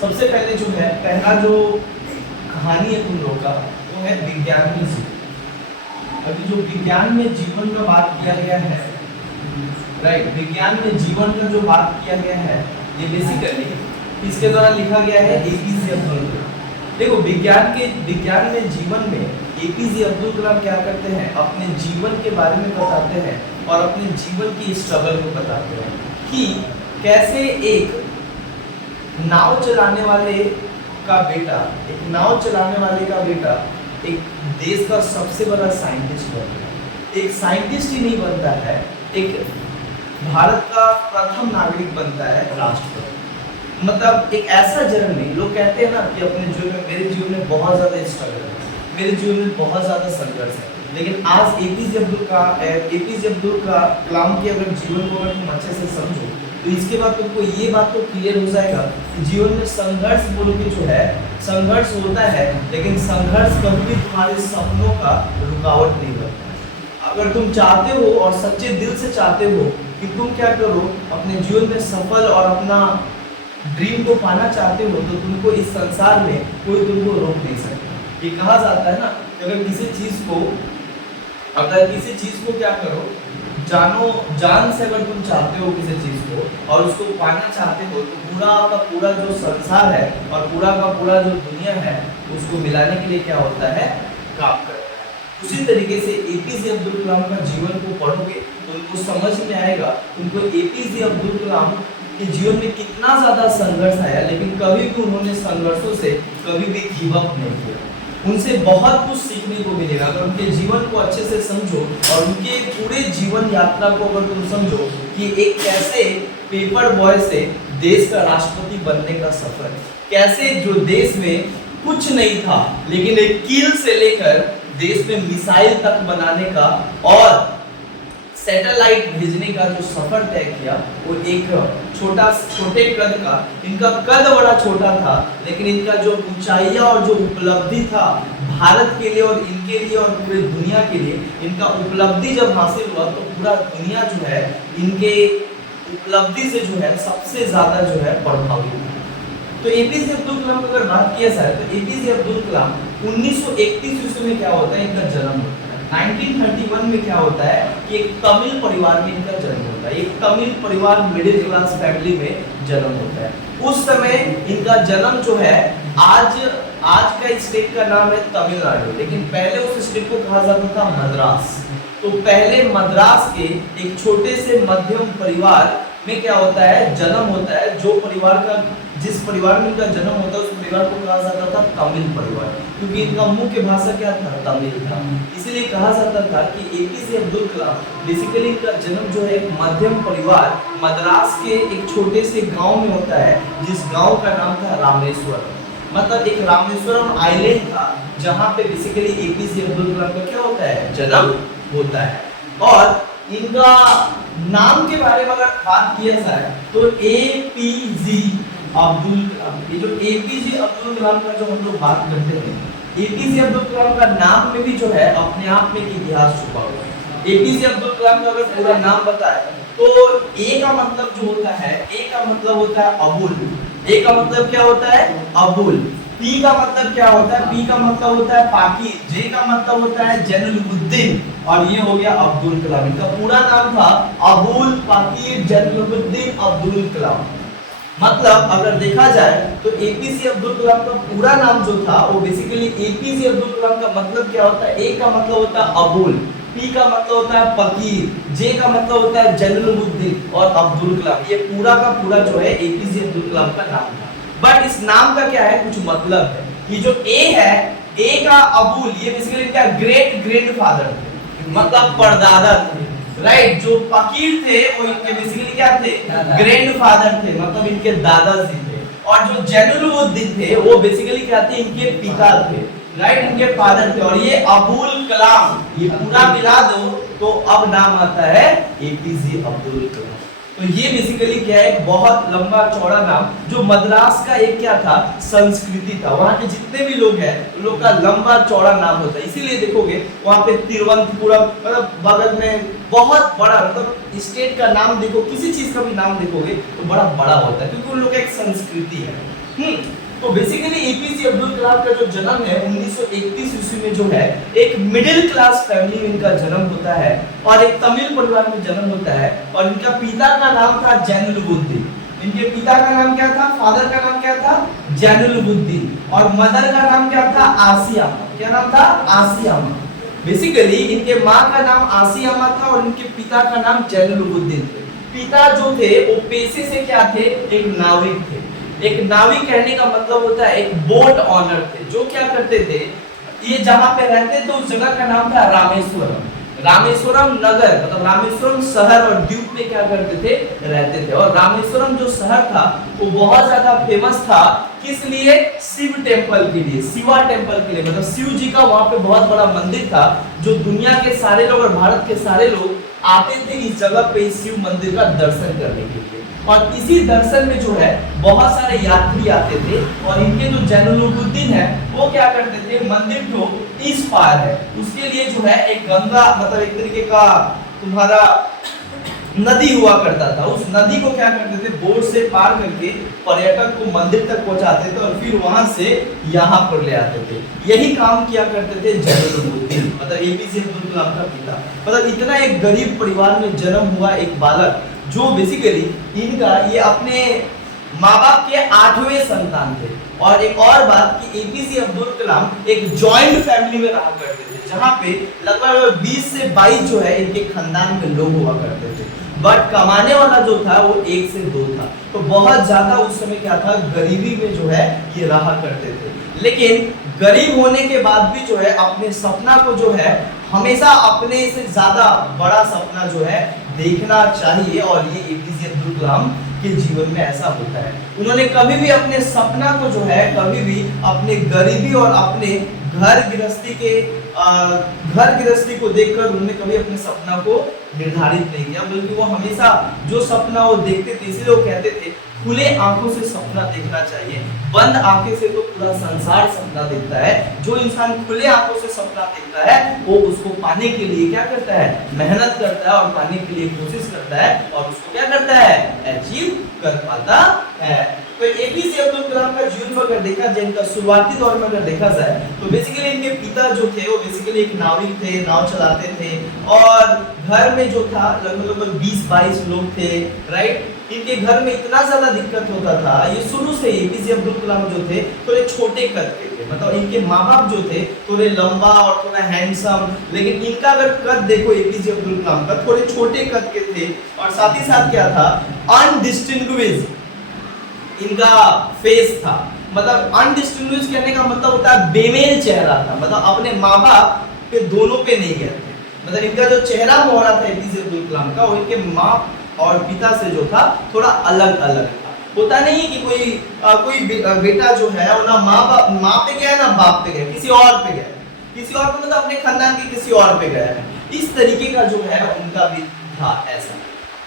सबसे पहले जो है पहला जो कहानी है तुम लोग का वो है विज्ञान में जीवन। अभी जो विज्ञान में जीवन का बात किया गया है, राइट, विज्ञान में जीवन का जो बात किया गया है ये बेसिकली इसके द्वारा लिखा गया है एपीजे अब्दुल कलाम। देखो विज्ञान में जीवन में एपीजे अब्दुल कलाम क्या करते हैं, अपने जीवन के बारे में बताते हैं और अपने जीवन की स्ट्रगल को बताते हैं कि कैसे एक नाव चलाने वाले का बेटा एक देश का सबसे बड़ा साइंटिस्ट बनता है। एक साइंटिस्ट ही नहीं बनता है, एक भारत का प्रथम नागरिक बनता है, राष्ट्रपति। मतलब एक ऐसा जर्नी, लोग कहते हैं ना कि अपने जीवन में, मेरे जीवन में बहुत ज़्यादा स्ट्रगल है, मेरे जीवन में बहुत ज़्यादा संघर्ष है, लेकिन आज एपीजे अब्दुल कलाम के अगर जीवन को अगर तुम अच्छे से समझो तो इसके बाद तुमको ये बात तो क्लियर हो जाएगा कि जीवन में संघर्ष बोलो कि जो है संघर्ष होता है, लेकिन संघर्ष कभी भी तुम्हारे सपनों का रुकावट नहीं बनता। अगर तुम चाहते हो और सच्चे दिल से चाहते हो कि तुम क्या करो, अपने जीवन में सफल और अपना ड्रीम को पाना चाहते हो, तो तुमको इस संसार में कोई तुमको रोक नहीं सकता। ये कहा जाता है ना कि अगर किसी चीज को क्या करो, जान से अगर तुम चाहते हो किसी चीज को और उसको पाना चाहते हो, तो पूरा का पूरा जो संसार है और पूरा का पूरा जो दुनिया है उसको मिलाने के लिए क्या होता है, काम करता है। उसी तरीके से एपीजे अब्दुल कलाम का जीवन को पढ़ोगे तो उनको समझ में आएगा, उनको एपीजे अब्दुल कलाम के जीवन में कितना ज्यादा संघर्ष आया, लेकिन कभी भी उन्होंने संघर्षों से कभी भी गिव अप नहीं किया। उनसे बहुत कुछ सीखने को मिलेगा अगर उनके जीवन को अच्छे से समझो और उनके पूरे जीवन यात्रा को अगर तुम समझो कि एक कैसे पेपर बॉय से देश का राष्ट्रपति बनने का सफर, कैसे जो देश में कुछ नहीं था लेकिन एक कील से लेकर देश में मिसाइल तक बनाने का और सैटेलाइट भेजने का जो सफर तय किया, वो एक छोटे कद का, इनका कद बड़ा छोटा था लेकिन इनका जो ऊंचाइयां और जो उपलब्धि था भारत के लिए और इनके लिए और पूरे दुनिया के लिए, इनका उपलब्धि जब हासिल हुआ तो पूरा दुनिया जो है इनके उपलब्धि से जो है सबसे ज्यादा जो है प्रभावित हुआ। तो एपीजे अब्दुल कलाम की अगर बात किया जाए तो एपीजे अब्दुल कलाम 1931 ईस्वी में क्या होता है, इनका जन्म होता है। 1931 में क्या होता है कि एक तमिल परिवार में इनका जन्म होता है। एक तमिल परिवार, मिडिल क्लास फैमिली में जन्म होता है। उस समय इनका जन्म जो है, आज का स्टेट का नाम है तमिलनाडु, लेकिन पहले उस स्टेट को कहा जाता था मद्रास। तो पहले मद्रास के एक छोटे से मध्यम परिवार में क्या होता है, जन्म होता है। जिस परिवार में इनका जन्म होता है उस परिवार को कहा जाता था तमिल परिवार, क्योंकि इनका मुख्य भाषा क्या था, तमिल था। इसलिए कहा जाता था कि एपीजे अब्दुल कलाम बेसिकली इनका जन्म जो है एक मध्यम परिवार मद्रास के एक छोटे से गांव में होता है, जिस गांव का नाम था रामेश्वरम। मतलब एक रामेश्वरम आइलैंड था जहां पे बेसिकली एपीजे अब्दुल कलाम का क्या होता है, जन्म होता है। और इनका नाम के बारे में अगर बात किया जाए तो एपीजे अब्दुल कलाम, ये जो एपीजे अब्दुल कलाम का जो हम लोग बात करते हैं, एपीजे अब्दुल कलाम का नाम में भी जो है अपने आप में एक इतिहास छुपा हुआ है। एपीजे अब्दुल कलाम का अगर पूरा नाम बताए तो ए का मतलब जो होता है, ए का मतलब होता है अबुल। ए का मतलब क्या होता है, अबुल। पी का मतलब क्या होता है, पी का मतलब होता है पाकी। जे का मतलब होता है जैनुलब्दीन, और ये हो गया अब्दुल कलाम। इनका पूरा नाम था अबुल पाकी जैनुलब्दीन अब्दुल कलाम। मतलब अगर देखा जाए तो एपीजे अब्दुल कलाम का पूरा नाम जो था वो बेसिकली एपीजे अब्दुल कलाम का मतलब क्या होता है, ए का मतलब होता है अबुल, पी का मतलब होता है फकीर, जे का मतलब होता है जैनुलब्दीन और अब्दुल कलाम। ये पूरा का पूरा जो है एपीजे अब्दुल कलाम का नाम था। बट इस नाम का क्या है, कुछ मतलब है। ये जो ए है, ए का अबुल, ये बेसिकली क्या ग्रेट ग्रैंडफादर थे, मतलब परदादा थे, राइट। जो फकीर थे वो इनके बेसिकली क्या थे, ग्रैंडफादर थे, मतलब इनके दादाजी थे। और जो जैनुलब्दीन थे वो बेसिकली क्या थे, इनके पिता थे, राइट, इनके फादर थे। और ये अबुल कलाम, ये पूरा मिला दो तो अब नाम आता है एपीजे अब्दुल कलाम। तो ये बेसिकली क्या है, बहुत लंबा चौड़ा नाम, जो मद्रास का एक क्या था, संस्कृति था। वहाँ के जितने भी लोग हैं उन लोग का लंबा चौड़ा नाम होता है। इसीलिए देखोगे वहाँ पे तिरुवनंतपुरम, मतलब बगल में बहुत बड़ा, मतलब स्टेट का नाम देखो, किसी चीज का भी नाम देखोगे तो बड़ा बड़ा होता है, क्योंकि उन लोग का एक संस्कृति है। तो बेसिकली एपीजे अब्दुल कलाम का जो जन्म है 1931 ईस्वी में जो है एक मिडिल क्लास फैमिली में इनका जन्म होता है और एक तमिल परिवार में जन्म होता है। और इनका पिता का नाम था जैनुलबुद्दीन। इनके पिता का नाम क्या था, फादर का नाम क्या था, जैनुलबुद्दीन, और मदर का नाम क्या था, आसियामा। क्या नाम था, आसियामा। बेसिकली इनके माँ का नाम आसियामा था और इनके पिता का नाम जैनुलबुद्दीन थे। पिता जो थे वो पेशे से क्या थे, एक नाविक थे। एक नाविक कहने का मतलब होता है एक बोट ऑनर थे, जो क्या करते थे, ये जहां पे रहते थे उस जगह का नाम था रामेश्वरम। रामेश्वरम नगर मतलब रामेश्वरम शहर और द्वीप में क्या करते थे, रहते थे। और रामेश्वरम जो शहर था वो बहुत ज्यादा फेमस था, किस लिए, शिव टेम्पल के लिए, शिवा टेम्पल के लिए। मतलब शिव जी का वहां पे बहुत बड़ा मंदिर था, जो दुनिया के सारे लोग और भारत के सारे लोग आते थे इस जगह पे शिव मंदिर का दर्शन करने के लिए। और इसी दर्शन में जो है बहुत सारे यात्री आते थे। और इनके जो जैनुलबुद्दीन है वो क्या करते थे, मंदिर जो इस पार है उसके लिए जो है एक गंगा मतलब एक तरीके का तुम्हारा नदी हुआ करता था, उस नदी को क्या करते थे, बोट से पार करके पर्यटक को मंदिर तक पहुंचाते थे और फिर वहां से यहाँ पर ले आते थे। यही काम किया करते थे जैनुलबुद्दीन मतलब एपीजे अब्दुल कलाम का पिता। मतलब इतना एक गरीब परिवार में जन्म हुआ एक बालक, जो बेसिकली इनका ये अपने माँ बाप के 8वें संतान थे। और एक और बात कि एपीजे अब्दुल कलाम एक जॉइंट फैमिली में रहा करते थे, जहाँ पे लगभग 20 से 22 जो है इनके खानदान में लोग हुआ करते थे। बट कमाने वाला जो था वो 1 से 2 था। तो बहुत ज्यादा उस समय क्या था, गरीबी में जो है ये रहा करते थे। लेकिन गरीब होने के बाद भी जो है अपने सपना को जो है हमेशा अपने से ज्यादा बड़ा सपना जो है देखना चाहिए। और ये एपीजे अब्दुल कलाम के जीवन में ऐसा होता है। उन्होंने कभी भी अपने सपना को जो है कभी भी अपने गरीबी और अपने घर गृहस्थी को देखकर उन्होंने कभी अपने सपना को निर्धारित नहीं किया, बल्कि वो हमेशा जो सपना वो देखते थे, इसीलिए वो कहते थे खुले आंखों से सपना देखना चाहिए, बंद आंखें से तो पूरा संसार सपना देखता है। जो इंसान खुले आंखों से सपना देखता है वो उसको पाने के लिए क्या करता है, मेहनत करता है और पाने के लिए कोशिश करता है और उसको क्या करता है, अचीव कर पाता है। तो एपीजे अब्दुल कलाम का जीवन अगर देखा जाए, इनका शुरुआती दौर में अगर देखा जाए तो बेसिकली इनके पिता जो थे वो बेसिकली एक नाविक थे, नाव चलाते थे। और घर में जो था लगभग 20-22 लोग थे, राइट। इनके घर में इतना ज्यादा दिक्कत होता था, ये शुरू से एपीजे अब्दुल कलाम जो थे थोड़े छोटे कद के थे। मतलब इनके माँ बाप जो थे थोड़े लंबा और थोड़ा हैंडसम, लेकिन इनका अगर कद देखो एपीजे अब्दुल कलाम का, थोड़े छोटे कद के थे। और साथ ही साथ क्या था, अनडिस्टिंग्विश्ड इनका फेस था। मतलब अनडिस्टिंग्विश कहने का मतलब होता है बेमेल चेहरा था, मतलब अपने माँ बाप के दोनों पे नहीं गए थे। मतलब इनका जो चेहरा मोहरा था एपीजे अब्दुल कलाम का, वो इनके माँ और पिता से जो था थोड़ा अलग अलग था। होता नहीं कि कोई बेटा जो है वो ना माँ पे गया ना बाप पे गया, किसी और पे गया, किसी और पे मतलब अपने खानदान के किसी और पे गया है। इस तरीके का जो है उनका भी था ऐसा।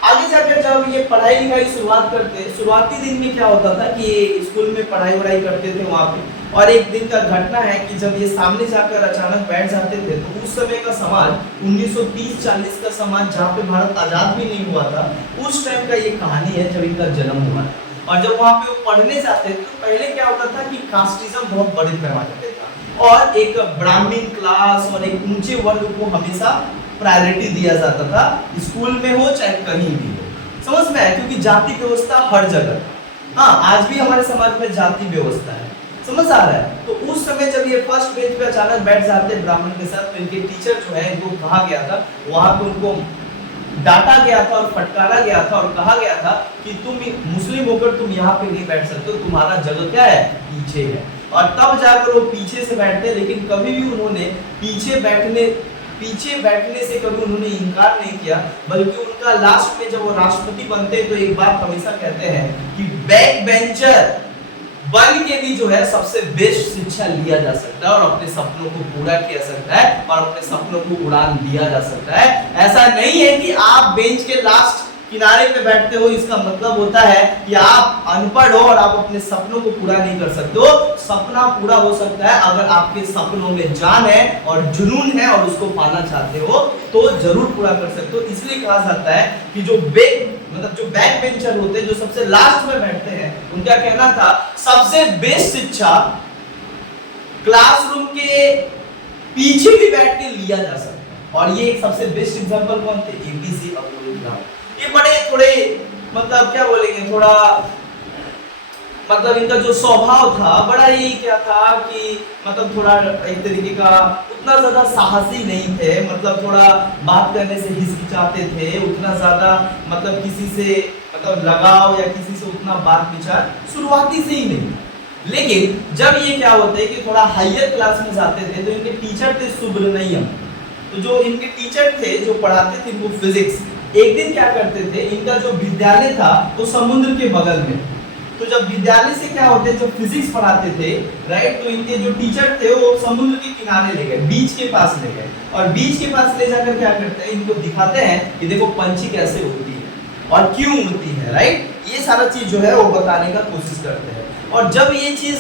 आगे जाकर जब ये पढ़ाई लिखाई शुरुआत करते, शुरुआती दिन में क्या होता था कि स्कूल में पढ़ाई वढ़ाई करते थे वहाँ पे। और एक दिन का घटना है कि जब ये सामने जाकर अचानक बैठ जाते थे, तो उस समय का समाज 1930-40 का समाज जहाँ पे भारत आजाद भी नहीं हुआ था, उस टाइम का ये कहानी है जब इनका जन्म हुआ। और जब वहाँ पे वो पढ़ने जाते थे तो पहले क्या होता था कि कास्टिज्म बहुत बड़े पैमाने पे था और एक ब्राह्मण क्लास और एक ऊंचे वर्ग को हमेशा प्रायोरिटी दिया जाता था, स्कूल में हो चाहे कहीं भी हो। समझ में आया, क्योंकि जाति व्यवस्था हर जगह था। हाँ, आज भी हमारे समाज में जाति व्यवस्था है, समझ आ रहा है। तो उस समय जब ये फर्स्ट बेंच पे अचानक बैठ जाते ब्राह्मण के साथ, तो इनके टीचर जो है इनको कहा गया था, वहां पे उनको डांटा गया था और फटकारा गया था और कहा गया था कि तुम मुस्लिम होकर तुम यहाँ पे नहीं बैठ सकते, तुम्हारा जगह क्या है, पीछे है। और तब जाकर वो पीछे से बैठते, लेकिन कभी भी उन्होंने पीछे बैठने से कभी उन्होंने इनकार नहीं किया, बल्कि उनका लास्ट में जब वो राष्ट्रपति बनते तो एक बात हमेशा कहते हैं कि बैक बेंचर बन के भी जो है सबसे बेस्ट शिक्षा लिया जा सकता है और अपने सपनों को पूरा किया सकता है और अपने सपनों को उड़ान दिया जा सकता है। ऐसा नहीं है कि आप बेंच के लास्ट किनारे पे बैठते हो, इसका मतलब होता है कि आप अनपढ़ हो और आप अपने सपनों को पूरा नहीं कर सकते हो। सपना पूरा हो सकता है अगर आपके सपनों में जान है और जुनून है और उसको पाना चाहते हो तो जरूर पूरा कर सकते हो। इसलिए कहा जाता है कि जो मतलब जो बैक बेंचर होते हैं, जो सबसे लास्ट में बैठते हैं, उनका कहना था सबसे बेस्ट शिक्षा क्लासरूम के पीछे भी बैठ के लिया जा सकता है। और ये एक सबसे बेस्ट एग्जांपल कौन थे? एपीजे अब्दुल कलाम। ये बड़े थोड़े मतलब क्या बोलेंगे, थोड़ा मतलब इनका जो स्वभाव था बड़ा ही क्या था कि मतलब थोड़ा एक तरीके का उतना ज्यादा साहसी नहीं थे, मतलब थोड़ा बात करने से हिचकिचाते थे, उतना ज्यादा मतलब किसी से मतलब लगाव या किसी से उतना बात विचार शुरुआती से ही नहीं। लेकिन जब ये क्या होता है कि थोड़ा हायर क्लास में जाते थे तो इनके टीचर थे सुब्रमण्यम। तो जो इनके टीचर थे जो पढ़ाते थे इनको फिजिक्स, एक दिन क्या करते थे, इनका जो विद्यालय था वो समुद्र के बगल में। तो जब विद्यालय से क्या होते, जब फिजिक्स पढ़ाते थे राइट, तो इनके जो टीचर थे वो समुद्र के किनारे ले गए, बीच के पास ले गए, और बीच के पास ले जाकर क्या करते हैं, इनको दिखाते हैं कि देखो पंछी कैसे उड़ती है और क्यों उड़ती है राइट। ये सारा चीज जो है वो बताने का कोशिश करते हैं। और जब ये चीज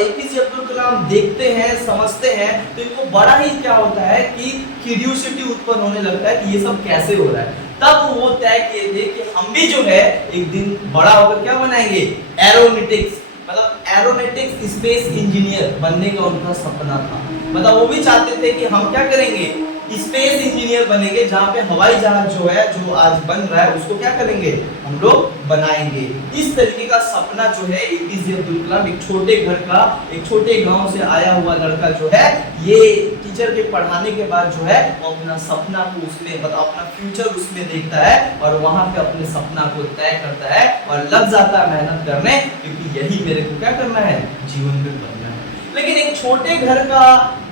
एपीजे अब्दुल कलाम देखते हैं, समझते हैं, तो इनको बड़ा ही क्या होता है कि क्यूरियोसिटी उत्पन्न होने लगता है कि ये सब कैसे हो रहा है। तब वो तय किए थे कि हम भी जो है एक दिन बड़ा होकर क्या बनाएंगे, एरोनॉटिक्स, मतलब एरोनॉटिक्स स्पेस इंजीनियर बनने का उनका सपना था। मतलब वो भी चाहते थे कि हम क्या करेंगे, स्पेस इंजीनियर बनेंगे, जहां पे हवाई जहाज जो है जो आज बन रहा है उसको क्या करेंगे, हम लोग बनाएंगे। इस तरीके का सपना जो है एपीजे अब्दुल कलाम, एक छोटे घर का, एक छोटे गांव से आया हुआ लड़का जो है, ये टीचर के पढ़ाने के बाद जो है वो अपना सपना को उसमें मतलब अपना फ्यूचर उसमें देखता है और वहां पे अपने सपना को तय करता है और लग जाता है मेहनत करने, क्योंकि यही मेरे को क्या करना है, जीवन में बनना है। लेकिन एक छोटे घर का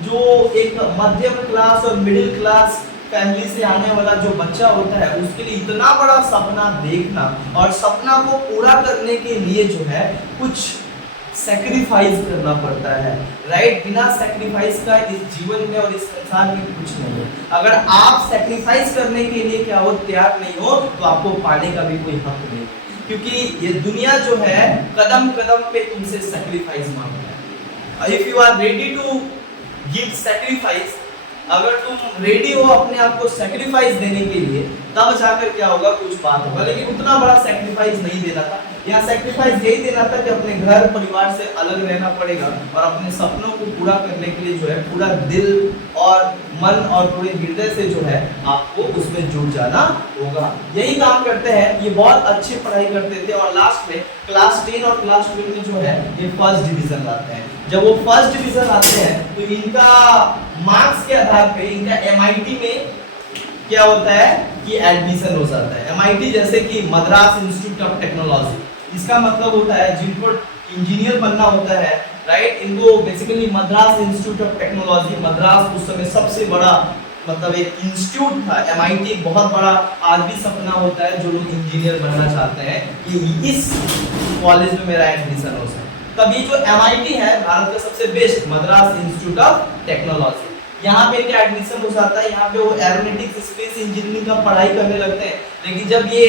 जो एक मध्यम क्लास और मिडिल क्लास फैमिली से आने वाला जो बच्चा होता है, उसके लिए इतना बड़ा सपना देखना और सपना को पूरा करने के लिए जो है कुछ सैक्रिफाइस करना पड़ता है राइट। बिना सैक्रिफाइस का इस जीवन में और इस संसार में कुछ नहीं है। अगर आप सैक्रिफाइस करने के लिए क्या हो, तैयार नहीं हो, तो आपको पाने का भी कोई हक नहीं, क्योंकि ये दुनिया जो है कदम कदम पे तुमसे सैक्रिफाइस मांगता है। If you are ready to give sacrifice, अगर तुम रेडी हो अपने आप को सैक्रिफाइस देने के लिए, तब जाकर क्या होगा, कुछ बात होगा। लेकिन उतना बड़ा सैक्रिफाइस नहीं देना था, यहाँ सैक्रिफाइस यही देना था कि अपने घर परिवार से अलग रहना पड़ेगा और अपने सपनों को पूरा करने के लिए जो है पूरा दिल और मन और पूरे हृदय से जो है आपको उसमें जुट जाना होगा। यही काम करते हैं, ये बहुत अच्छी पढ़ाई करते थे और लास्ट में क्लास 10 और क्लास 12 में जो है ये फर्स्ट डिवीजन लाते हैं। जब वो फर्स्ट डिवीजन आते हैं तो इनका मार्क्स के आधार पे इनका एमआईटी में क्या होता है कि एडमिशन हो जाता है। एमआईटी जैसे कि मद्रास इंस्टीट्यूट ऑफ टेक्नोलॉजी, इसका मतलब होता है जिनको इंजीनियर बनना होता है राइट, इनको basically Madras institute of technology, Madras उस समय सबसे बड़ा मतलब एक इंस्टीट्यूट था। एमआईटी बहुत बड़ा आज भी सपना होता है जो लोग इंजीनियर बनना चाहते हैं कि इस कॉलेज में मेरा एडमिशन हो सके। तब ये जो एमआईटी है भारत का सबसे best Madras institute of technology, यहाँ पे क्या एडमिशन हो जाता है, यहाँ पे वो एरोनॉटिक्स स्पेस इंजीनियरिंग का पढ़ाई करने लगते हैं। लेकिन जब ये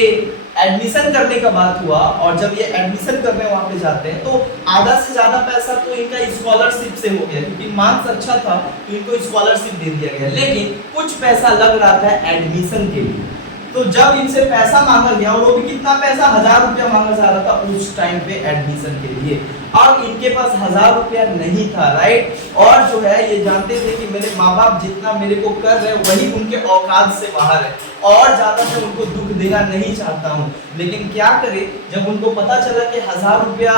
एडमिशन करने का बात हुआ और जब ये एडमिशन करने वहाँ पे जाते हैं तो आधा से ज्यादा पैसा तो इनका स्कॉलरशिप से हो गया, क्योंकि मार्क्स अच्छा था तो इनको स्कॉलरशिप दे दिया गया। लेकिन कुछ पैसा लग रहा था एडमिशन के लिए, तो जब इनसे पैसा मांगा गया और वो भी कितना पैसा, 1000 रुपया मांगा जा रहा था उस टाइम पे एडमिशन के लिए। अब इनके पास 1000 रुपया नहीं था राइट, और जो है ये जानते थे कि मेरे माँ बाप जितना मेरे को कर रहे हैं वही उनके औकात से बाहर है और ज्यादा मैं उनको दुख देना नहीं चाहता हूँ। लेकिन क्या करें, जब उनको पता चला कि 1000 रुपया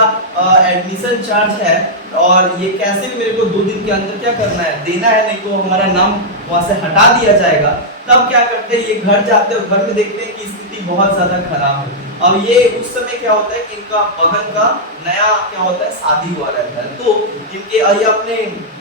एडमिशन चार्ज है और ये कैसे भी मेरे को 2 दिन के अंदर क्या करना है, देना है, नहीं तो हमारा नाम वहां से हटा दिया जाएगा, तब क्या करते हैं, ये घर जाते हैं, घर में देखते हैं कि स्थिति बहुत ज्यादा खराब है। अब ये उस समय क्या होता है कि इनका बहन का नया क्या होता है, शादी हुआ रहता है, तो इनके ये अपने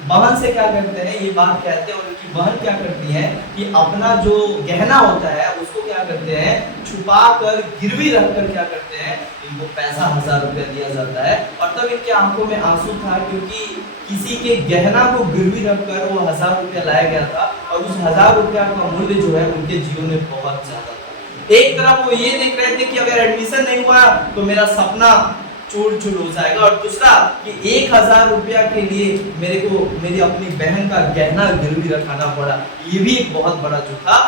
बहन से क्या करते हैं, ये बात कहते हैं और इनकी बहन क्या करती है कि अपना जो गहना होता है उसको क्या करते हैं, छुपा कर गिरवी रखकर क्या करते हैं, इनको पैसा 1000 रुपया दिया जाता है। और तब इनकी आंखों में आंसू था, क्योंकि किसी के गहना को गिरवी रखकर वो 1000 रुपया लाया गया था और उस 1000 रुपया का मूल्य जो है उनके जीवन में बहुत ज्यादा था। एक तरफ वो ये देख रहे थे कि अगर एडमिशन नहीं हुआ तो मेरा सपना चूर-चूर हो जाएगा, और दूसरा कि 1000 रुपया के लिए मेरे को मेरी अपनी बहन का गहना गिरवी रखाना पड़ा, ये भी एक बहुत बड़ा जो था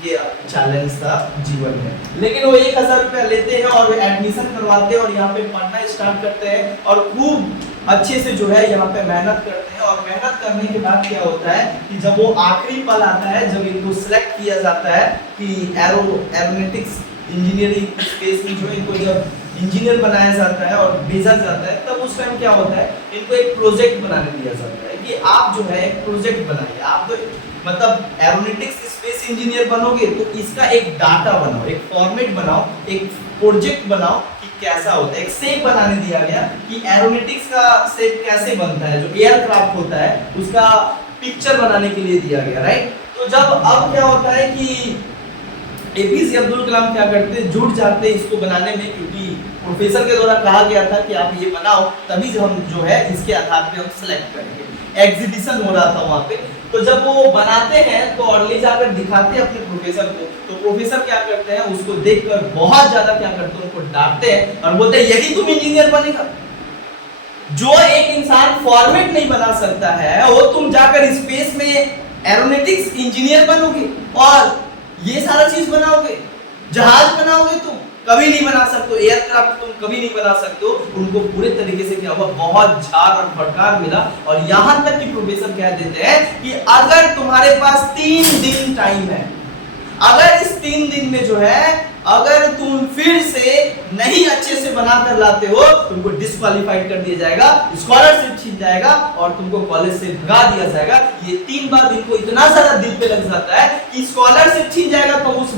इनके चैलेंज था जीवन में। लेकिन वो 1000 रुपया लेते हैं और एडमिशन करवाते हैं और यहाँ पे पढ़ना स्टार्ट करते हैं और खूब अच्छे से जो है यहाँ पे मेहनत करते हैं। और मेहनत करने के बाद क्या होता है कि जब वो आखिरी पल आता है, जब इनको सिलेक्ट किया जाता है कि एरोनॉटिक्स इंजीनियरिंग स्पेस में जो इनको जब इंजीनियर बनाया जाता है और भेजा जाता है, तब उस टाइम क्या होता है, इनको एक प्रोजेक्ट बनाने दिया जाता है कि आप जो है एक प्रोजेक्ट बनाइए। आप तो मतलब एरोनॉटिक्स स्पेस इंजीनियर बनोगे तो इसका एक डाटा बनाओ, एक फॉर्मेट बनाओ, एक प्रोजेक्ट बनाओ कि कैसा होता है। एक शेप बनाने दिया गया कि एरोनॉटिक्स का शेप कैसे बनता है, जो एयरक्राफ्ट होता है उसका पिक्चर बनाने के लिए दिया गया, राइट। तो जब अब क्या होता है कि एपीजे अब्दुल कलाम क्या करते हैं, जुट जाते हैं इसको बनाने में, क्योंकि प्रोफेसर के द्वारा कहा गया था कि आप ये बनाओ, तभी हम जो है इसके आधार पे हम सिलेक्ट करेंगे। एग्जीबिशन हो रहा था वहाँ पे, तो जब वो बनाते हैं तो और ले जाकर दिखाते हैं अपने प्रोफेसर को, तो प्रोफेसर क्या करते हैं, उसको देखकर बहुत ज्यादा क्या करते हैं, उनको डांटते हैं और बोलते हैं यही तुम इंजीनियर बनेगा। जो एक इंसान फॉर्मेट नहीं बना सकता है वो तुम जाकर स्पेस में एरोनॉटिक्स इंजीनियर बनोगे और ये सारा चीज बनाओगे, जहाज बनाओगे, तुम कभी नहीं बना सकते, एयरक्राफ्ट तुम कभी नहीं बना सकते हो। उनको पूरे तरीके से क्या हुआ, बहुत झाड़ और फटकार मिला और यहां तक कि प्रोफेसर कह देते हैं कि अगर तुम्हारे पास 3 दिन टाइम है, अगर इस 3 दिन में जो है अगर तुम फिर से नहीं अच्छे से बनाकर लाते हो, तुमको डिस्क्वालीफाइड कर दिया जाएगा, स्कॉलरशिप छीन जाएगा और तुमको कॉलेज से भगा दिया जाएगा। ये 3 बार इनको इतना ज्यादा दिल पे लग जाता है कि स्कॉलरशिप छीन जाएगा तो उस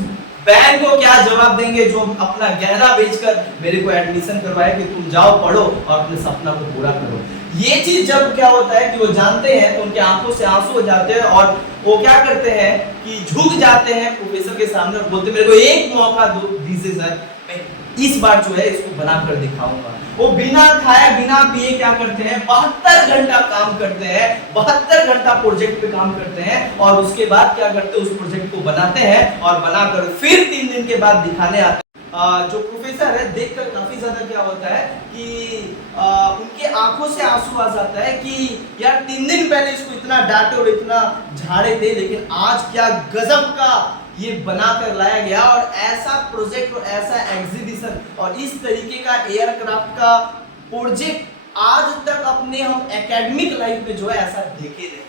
बैंक को क्या जवाब देंगे जो अपना गहना बेचकर मेरे को एडमिशन करवाया कि तुम जाओ पढ़ो और अपने सपना को पूरा करो। ये चीज जब क्या होता है कि वो जानते हैं तो उनके आंखों से आंसू हो जाते हैं और वो क्या करते हैं कि झुक जाते हैं प्रोफेसर के सामने और बोलते मेरे को एक मौका दीजिए सर, मैं इस बार जो है इसको बनाकर दिखाऊंगा। वो बिना खाए बिना पिए क्या करते हैं, 72 घंटा काम करते हैं, 72 घंटा प्रोजेक्ट पे काम करते हैं और उसके बाद क्या करते हैं, उस प्रोजेक्ट को बनाते हैं और बनाकर फिर 3 दिन के बाद दिखाने आते हैं। जो प्रोफेसर है देखकर काफी ज्यादा क्या होता है कि उनके आंखों से आंसू आ जाता है कि यार 3 दिन पहले इसको इतना डांटे और इतना झाड़े थे, लेकिन आज क्या गजब का ये बनाकर लाया गया और ऐसा प्रोजेक्ट और ऐसा एग्जीबिशन और इस तरीके का एयरक्राफ्ट का प्रोजेक्ट आज तक अपने हम एकेडमिक लाइफ में जो है ऐसा देखे नहीं।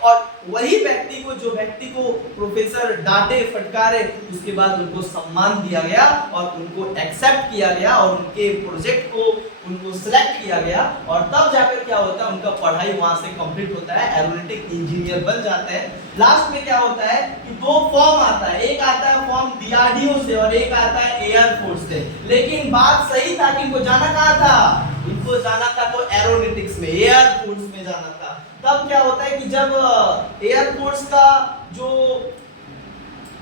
और वही व्यक्ति को, जो व्यक्ति को प्रोफेसर डांटे फटकारे, उसके बाद उनको सम्मान दिया गया और उनको एक्सेप्ट किया गया और उनके प्रोजेक्ट को उनको सिलेक्ट किया गया और तब जाकर क्या होता है, उनका पढ़ाई वहां से कंप्लीट होता है, एरोनॉटिक इंजीनियर बन जाते हैं। लास्ट में क्या होता है कि 2 फॉर्म आता है, एक आता है फॉर्म डीआरडीओ से और एक आता है एयरफोर्स से। लेकिन बात सही था कि इनको जाना कहाँ था, इनको जाना था तो एरोनॉटिक्स में, एयरफोर्स में जाना था। तब क्या होता है कि जब एयरफोर्स का जो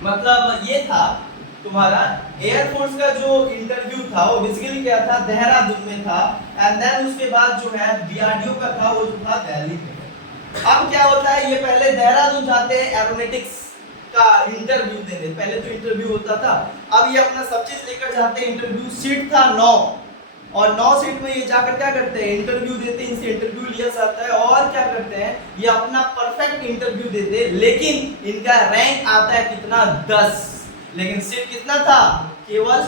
मतलब ये था तुम्हारा एयरफोर्स का जो इंटरव्यू था वो बेसिकली क्या था, देहरादून में था एंड देन उसके बाद जो है डीआरडीओ का था वो था दिल्ली में। अब क्या होता है, ये पहले देहरादून जाते हैं एरोनॉटिक्स का इंटरव्यू देने, पहले तो इंटरव्यू होता था, अब ये अपना सब चीज लेकर जाते हैं। इंटरव्यू सीट था 9 और 9 सीट में ये जाकर क्या करते हैं, इंटरव्यू देते हैं, इनसे इंटरव्यू लिया जाता है और क्या करते हैं, ये अपना परफेक्ट इंटरव्यू देते हैं। लेकिन इनका रैंक आता है कितना, 10, लेकिन सीट कितना था, केवल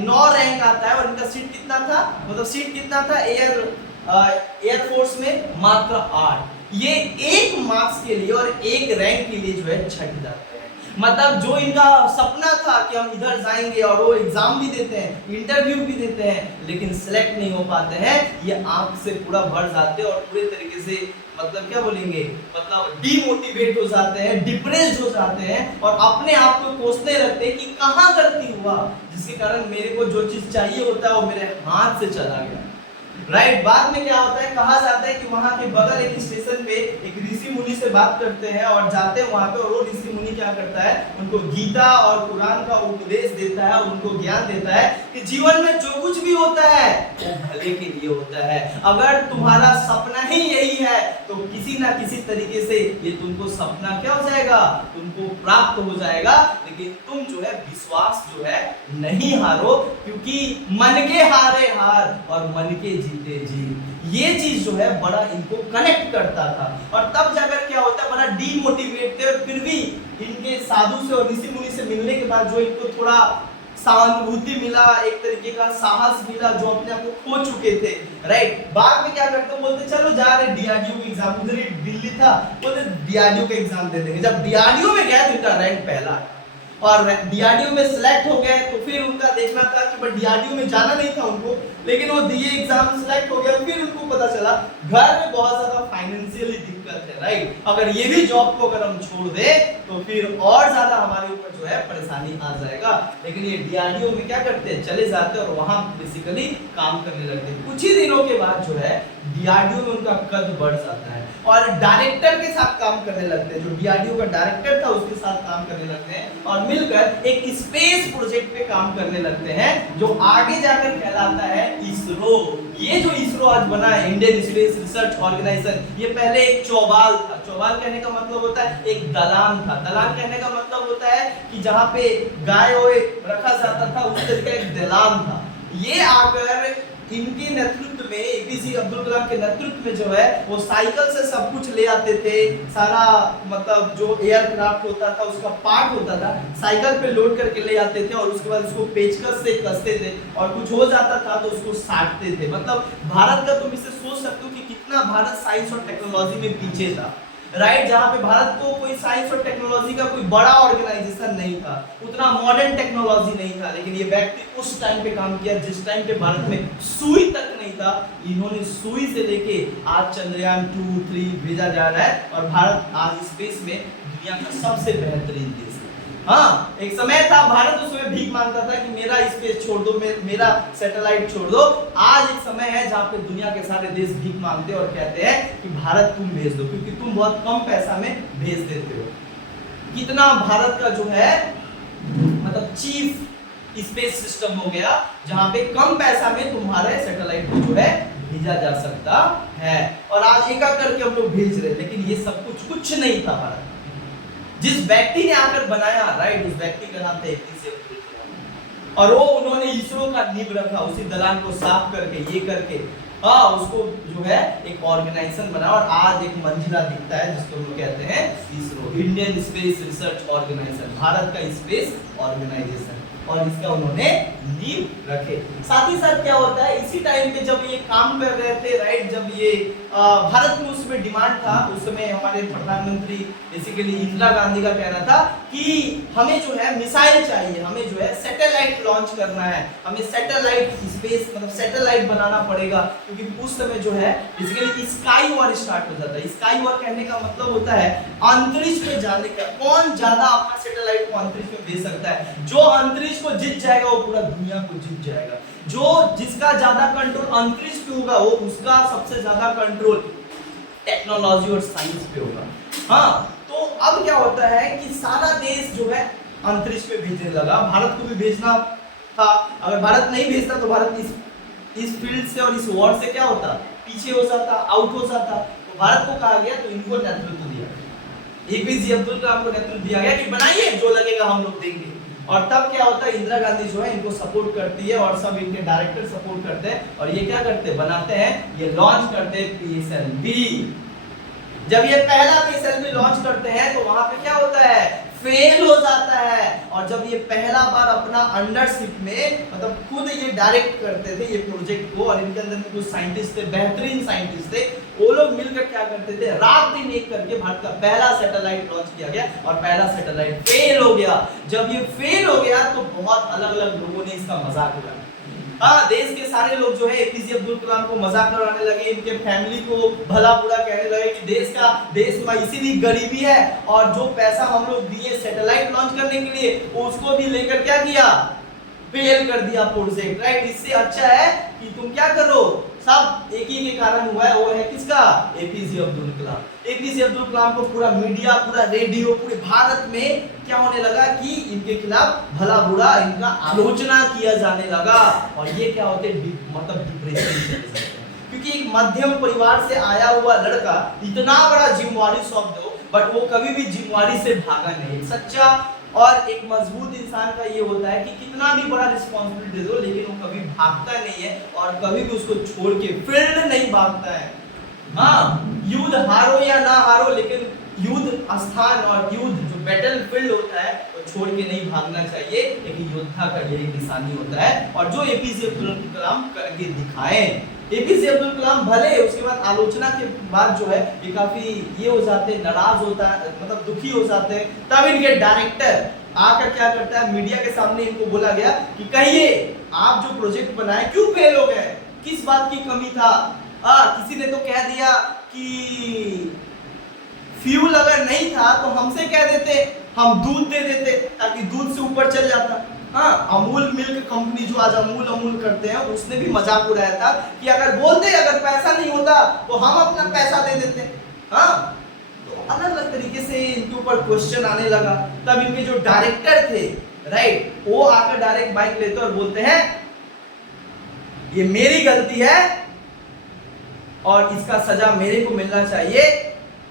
9 रैंक आता है और इनका सीट कितना था, मतलब सीट कितना था एयरफोर्स में, मात्र 8। ये 1 मार्क्स के लिए और 1 रैंक के लिए जो है छट जाते हैं। मतलब जो इनका सपना था कि हम इधर जाएंगे और वो एग्जाम भी देते हैं, इंटरव्यू भी देते हैं, लेकिन सिलेक्ट नहीं हो पाते हैं, ये आंख से पूरा भर जाते हैं और पूरे तरीके से मतलब क्या बोलेंगे, मतलब डीमोटिवेट हो जाते हैं, डिप्रेस्ड हो जाते हैं और अपने आप को कोसने लगते हैं कि कहाँ गलती हुआ, जिसके कारण मेरे को जो चीज चाहिए होता है वो मेरे हाथ से चला गया, राइट। बाद में क्या होता है, कहा जाता है कि वहां के बगल एक स्टेशन पे एक ऋषि मुनि से बात करते हैं और जाते हैं वहां पे और वो ऋषि मुनि क्या करता है, उनको गीता और कुरान का उपदेश देता है और उनको ज्ञान देता है कि जीवन में जो कुछ भी होता है वो भले के लिए होता है। अगर तुम्हारा सपना ही यही है तो किसी ना किसी तरीके से ये तुमको सपना क्या हो जाएगा, तुमको प्राप्त हो जाएगा। लेकिन तुम जो है विश्वास जो है नहीं हारो, क्योंकि मन के हारे हार और मन के जीते जी। ये चीज जो है बड़ा इनको कनेक्ट करता था, और तब जाकर क्या होता है, बड़ा डीमोटिवेट थे, और फिर भी इनके साधु से और ऋषि मुनि से मिलने के बाद जो इनको थोड़ा सहानुभूति मिला, एक तरीके का साहस मिला, जो अपने आप को खो चुके थे, राइट। बाद में क्या करते, बोलते चलो जा रहे डीआरडीओ के एग्जाम, उधर ही दिल्ली था, बोलते डीआरडीओ के एग्जाम दे देंगे। जब डीआरडीओ में गया तो इनका रैंक पहला, और डीआरडीओ में सिलेक्ट हो गए, तो फिर उनका देखना था कि बट डीआरडीओ में जाना नहीं था उनको, लेकिन वो दिए एग्जाम में सिलेक्ट हो गया। फिर उनको पता चला घर में बहुत ज्यादा फाइनेंशियली दिक्कत है, राइट। अगर ये भी जॉब को अगर हम छोड़ दे तो फिर और ज्यादा हमारे ऊपर जो है परेशानी आ जाएगा। लेकिन ये डीआरडीओ में क्या करते हैं, चले जाते हैं और वहां बेसिकली काम करने लगते हैं। कुछ ही दिनों के बाद जो है डीआरडीओ में उनका कद बढ़ जाता है, और डायरेक्टर के साथ काम करने लगते हैं, जो डीआरडीओ का डायरेक्टर था उसके साथ काम करने लगते हैं, और मिलकर एक स्पेस प्रोजेक्ट पे काम करने लगते हैं, जो आगे जाकर कहलाता है इसरो। ये जो इसरो आज बना है, इंडियन स्पेस रिसर्च ऑर्गेनाइजेशन, ये पहले एक चौबाल था। चौबाल कहने का मतलब होता है एक दलान था। दलान कहने का मतलब होता है कि जहाँ पे गाय ओए रखा जाता था, उस तरह का एक दलान था। ये आकर इनके नेतृत्व में, एपीजे अब्दुल कलाम के नेतृत्व में जो है वो साइकिल से सब कुछ ले आते थे, सारा मतलब जो एयरक्राफ्ट होता था उसका पार्ट होता था, साइकिल पे लोड करके ले आते थे, और उसके बाद उसको पेचकस से कसते थे, और कुछ हो जाता था तो उसको साटते थे। मतलब भारत का तुम इसे सोच सकते हो कि कितना भारत साइंस और टेक्नोलॉजी में पीछे था, राइट। जहाँ पे भारत को कोई साइंस और टेक्नोलॉजी का कोई बड़ा ऑर्गेनाइजेशन नहीं था, उतना मॉडर्न टेक्नोलॉजी नहीं था, लेकिन ये व्यक्ति उस टाइम पे काम किया जिस टाइम पे भारत में सुई तक नहीं था। इन्होंने सुई से लेके आज चंद्रयान 2, 3 भेजा जा रहा है, और भारत आज स्पेस में दुनिया का सबसे बेहतरीन देश है। हाँ, एक समय था भारत उसमें भीख मांगता था कि मेरा स्पेस छोड़ दो, मेरा सैटेलाइट छोड़ दो। आज एक समय है जहाँ पे दुनिया के सारे देश भीख मांगते हैं और कहते हैं कि भारत तुम भेज दो, क्योंकि तुम बहुत कम पैसा में भेज देते हो। कितना भारत का जो है मतलब चीफ स्पेस सिस्टम हो गया, जहाँ पे कम पैसा में तुम्हारे सैटेलाइट को जो है भेजा जा सकता है, और आज एक एक करके हम लोग भेज रहे हैं। लेकिन ये सब कुछ नहीं था भारत, जिस व्यक्ति ने आकर बनाया, राइट, उस व्यक्ति का नाम था एपीजे अब्दुल कलाम, और वो उन्होंने इसरो का नींव रखा, उसी दलान को साफ करके ये करके उसको जो है एक ऑर्गेनाइजेशन बना, और आज एक मंजिला दिखता है जिसको हम कहते हैं ISRO, Indian Space Research Organisation, Bharat का स्पेस ऑर्गेनाइजेशन, और इसका उन्होंने नींव रखे। साथ ही साथ क्या होता है, इसी टाइम पे जब ये काम कर रहे थे, राइट, जब ये भारत में उसमें डिमांड था, उस समय हमारे प्रधानमंत्री बेसिकली इंदिरा गांधी का कहना था कि हमें जो है मिसाइल चाहिए, हमें जो है सैटेलाइट लॉन्च करना है, हमें सैटेलाइट स्पेस मतलब सैटेलाइट बनाना पड़ेगा, क्योंकि उस समय जो है बेसिकली स्काई वॉर स्टार्ट हो जाता है। स्काई वॉर कहने का मतलब होता है अंतरिक्ष में जाने का, कौन ज्यादा अपना सैटेलाइट को अंतरिक्ष में भेज सकता है। जो अंतरिक्ष को जीत जाएगा वो पूरा दुनिया को जीत जाएगा, जो जिसका ज्यादा कंट्रोल अंतरिक्ष पे होगा वो उसका सबसे ज्यादा कंट्रोल टेक्नोलॉजी और साइंस पे होगा। हाँ, तो अब क्या होता है कि सारा देश जो है अंतरिक्ष पे भेजने लगा, भारत को भी भेजना था। अगर भारत नहीं भेजता तो भारत इस फील्ड से और इस वॉर से क्या होता, पीछे हो जाता, आउट हो जाता। तो भारत को कहा गया, तो इनको नेतृत्व दिया, एपीजे अब्दुल कलाम को नेतृत्व दिया गया कि बनाइए, जो लगेगा हम लोग देंगे। और तब क्या होता है, इंदिरा गांधी जो है इनको सपोर्ट करती है, और सब इनके डायरेक्टर सपोर्ट करते हैं, और ये क्या करते हैं, बनाते हैं, ये लॉन्च करते हैं पीएसएलवी। जब ये पहला पीएसएलवी लॉन्च करते हैं तो वहां पे क्या होता है, फेल हो जाता है। और जब ये पहला बार अपना अंडरशिप में मतलब खुद ये डायरेक्ट करते थे ये प्रोजेक्ट को, और इनके अंदर में कुछ साइंटिस्ट थे, बेहतरीन साइंटिस्ट थे, वो लोग मिलकर क्या करते थे, रात दिन एक करके भारत का पहला सैटेलाइट लॉन्च किया गया, और पहला सैटेलाइट फेल हो गया। जब ये फेल हो गया तो बहुत अलग अलग लोगों ने इसका मजाक उड़ाया। हाँ, देश के सारे लोग जो है एपीजे अब्दुल कलाम को मजाक उड़ाने लगे, इनके फैमिली को भला बुरा कहने लगे कि देश में इसीलिए गरीबी है, और जो पैसा हम लोग दिए सैटेलाइट लॉन्च करने के लिए उसको भी लेकर क्या किया, फेल कर दिया प्रोजेक्ट, राइट। इससे अच्छा है कि तुम क्या करो, सब एक ही के कारण हुआ है, वो है किसका, एपीजे अब्दुल कलाम। एपीजे अब्दुल कलाम को पूरा मीडिया, पूरा रेडियो, पूरे भारत में क्या होने लगा कि इनके खिलाफ भला बुरा इनका आलोचना किया जाने लगा, और ये क्या होते मतलब डिप्रेशन, क्योंकि एक मध्यम परिवार से आया हुआ लड़का इतना बड़ा जिम्मेवारी सौंप दो, बट वो कभी भी जिम्मेवारी से भागा नहीं। सच्चा और एक मजबूत इंसान का ये होता है कि कितना भी बड़ा रिस्पॉन्सिबिलिटी दे दो लेकिन वो कभी भागता नहीं है और कभी भी उसको छोड़ के फील्ड नहीं भागता है। हाँ, युद्ध हारो या ना हारो लेकिन युद्ध स्थान और युद्ध जो बैटल फील्ड होता है वो छोड़ के नहीं भागना चाहिए, लेकिन योद्धा का यही निशानी होता है और जो एपीजे अब्दुल कलाम करके दिखाए। एपीजे अब्दुल कलाम भले उसके बाद आलोचना के बाद जो है ये काफी ये हो जाते हैं, नाराज होता है, मतलब दुखी हो जाते हैं। तब इनके डायरेक्टर आकर क्या करता है, मीडिया के सामने इनको बोला गया कि कहिए आप जो प्रोजेक्ट बनाए क्यों फेल हो गए, किस बात की कमी था। किसी ने तो कह दिया कि फ्यूल अगर नहीं था तो हमसे कह देते, हम दूध दे देते ताकि दूध से ऊपर चल जाता। हाँ, अमूल मिल्क कंपनी जो आज अमूल करते हैं उसने भी मजाक उड़ाया था कि अगर बोलते अगर पैसा नहीं होता तो हम अपना पैसा दे देते। हाँ, तो अलग अलग तरीके से इनके ऊपर क्वेश्चन आने लगा। तब इनके जो डायरेक्टर थे, राइट, वो आकर डायरेक्ट माइक लेते और बोलते हैं ये मेरी गलती है और इसका सजा मेरे को मिलना चाहिए,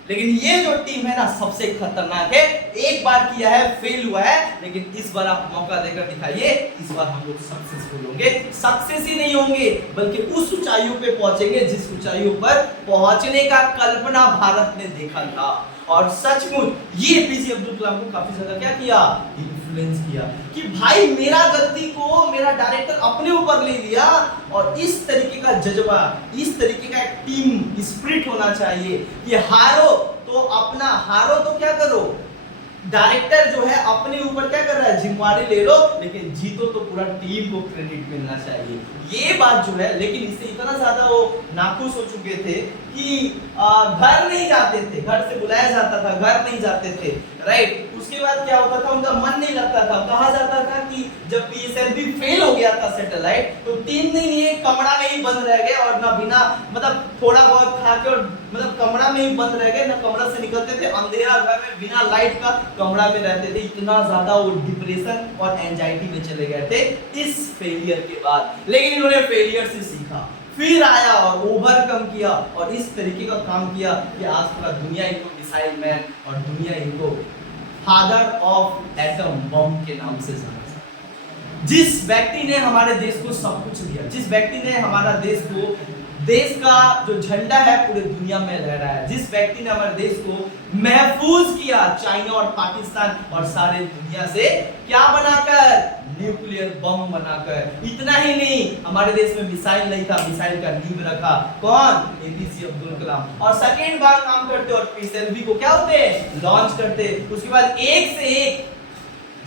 लेकिन ये जो टीम है ना सबसे खतरनाक है। एक बार किया है, फेल हुआ है, लेकिन इस बार आप मौका देकर दिखाइए, इस बार हम लोग सक्सेसफुल होंगे। सक्सेस ही नहीं होंगे बल्कि उस ऊंचाइयों पे पहुंचेंगे जिस ऊंचाइयों पर पहुंचने का कल्पना भारत ने देखा था। और सचमुच ये एपीजे अब्दुल कलाम को काफी ज्यादा क्या किया, इन्फ्लुएंस किया कि भाई मेरा गलती को मेरा डायरेक्टर अपने ऊपर ले लिया। और इस तरीके का जज्बा, इस तरीके का एक टीम स्पिरिट होना चाहिए कि हारो तो अपना, हारो तो क्या करो, डायरेक्टर जो है अपने ऊपर क्या कर रहा है, जिम्मेवारी ले लो, लेकिन जीतो तो पूरा टीम को क्रेडिट मिलना चाहिए। ये बात जो है, लेकिन इससे इतना ज्यादा वो नाखुश हो चुके थे कि घर नहीं जाते थे, घर से बुलाया जाता था, घर नहीं जाते थे, राइट। उसके बाद क्या होता था, उनका मन नहीं लगता था। कहा जाता था कि जब पीएसएलवी फेल हो गया था सैटेलाइट, तो 3 दिन ये कमरा में ही बंद रह गए और ना बिना मतलब थोड़ा बहुत खा के और मतलब कमरा में ही बंद रह गए, ना कमरा से निकलते थे, अंधेरा घर में बिना लाइट का कमरा में रहते थे। इतना ज्यादा वो डिप्रेशन और एंजाइटी में चले गए थे इस फेलियर के बाद। लेकिन इन्होंने फेलियर से सीखा, फिर आया और ओवरकम किया और इस तरीके का काम किया कि आज पूरा दुनिया इनको मिसाइल मैन और दुनिया इनको फादर ऑफ एटम बम के नाम से जाना जाता है। जिस व्यक्ति ने हमारे देश को सब कुछ दिया, जिस व्यक्ति ने हमारा देश को, देश का जो झंडा है पूरे दुनिया में लहराया है, जिस व्यक्ति ने हमारे देश को महफूज किया चाइना और पाकिस्तान और सारे दुनिया से, क्या बनाकर, न्यूक्लियर बम बनाकर। इतना ही नहीं, हमारे देश में मिसाइल नहीं था, मिसाइल का नींव रखा कौन, एपीजे अब्दुल कलाम। और सेकेंड बार काम करते और पीएसएलवी को क्या होते, लॉन्च करते। उसके बाद एक से एक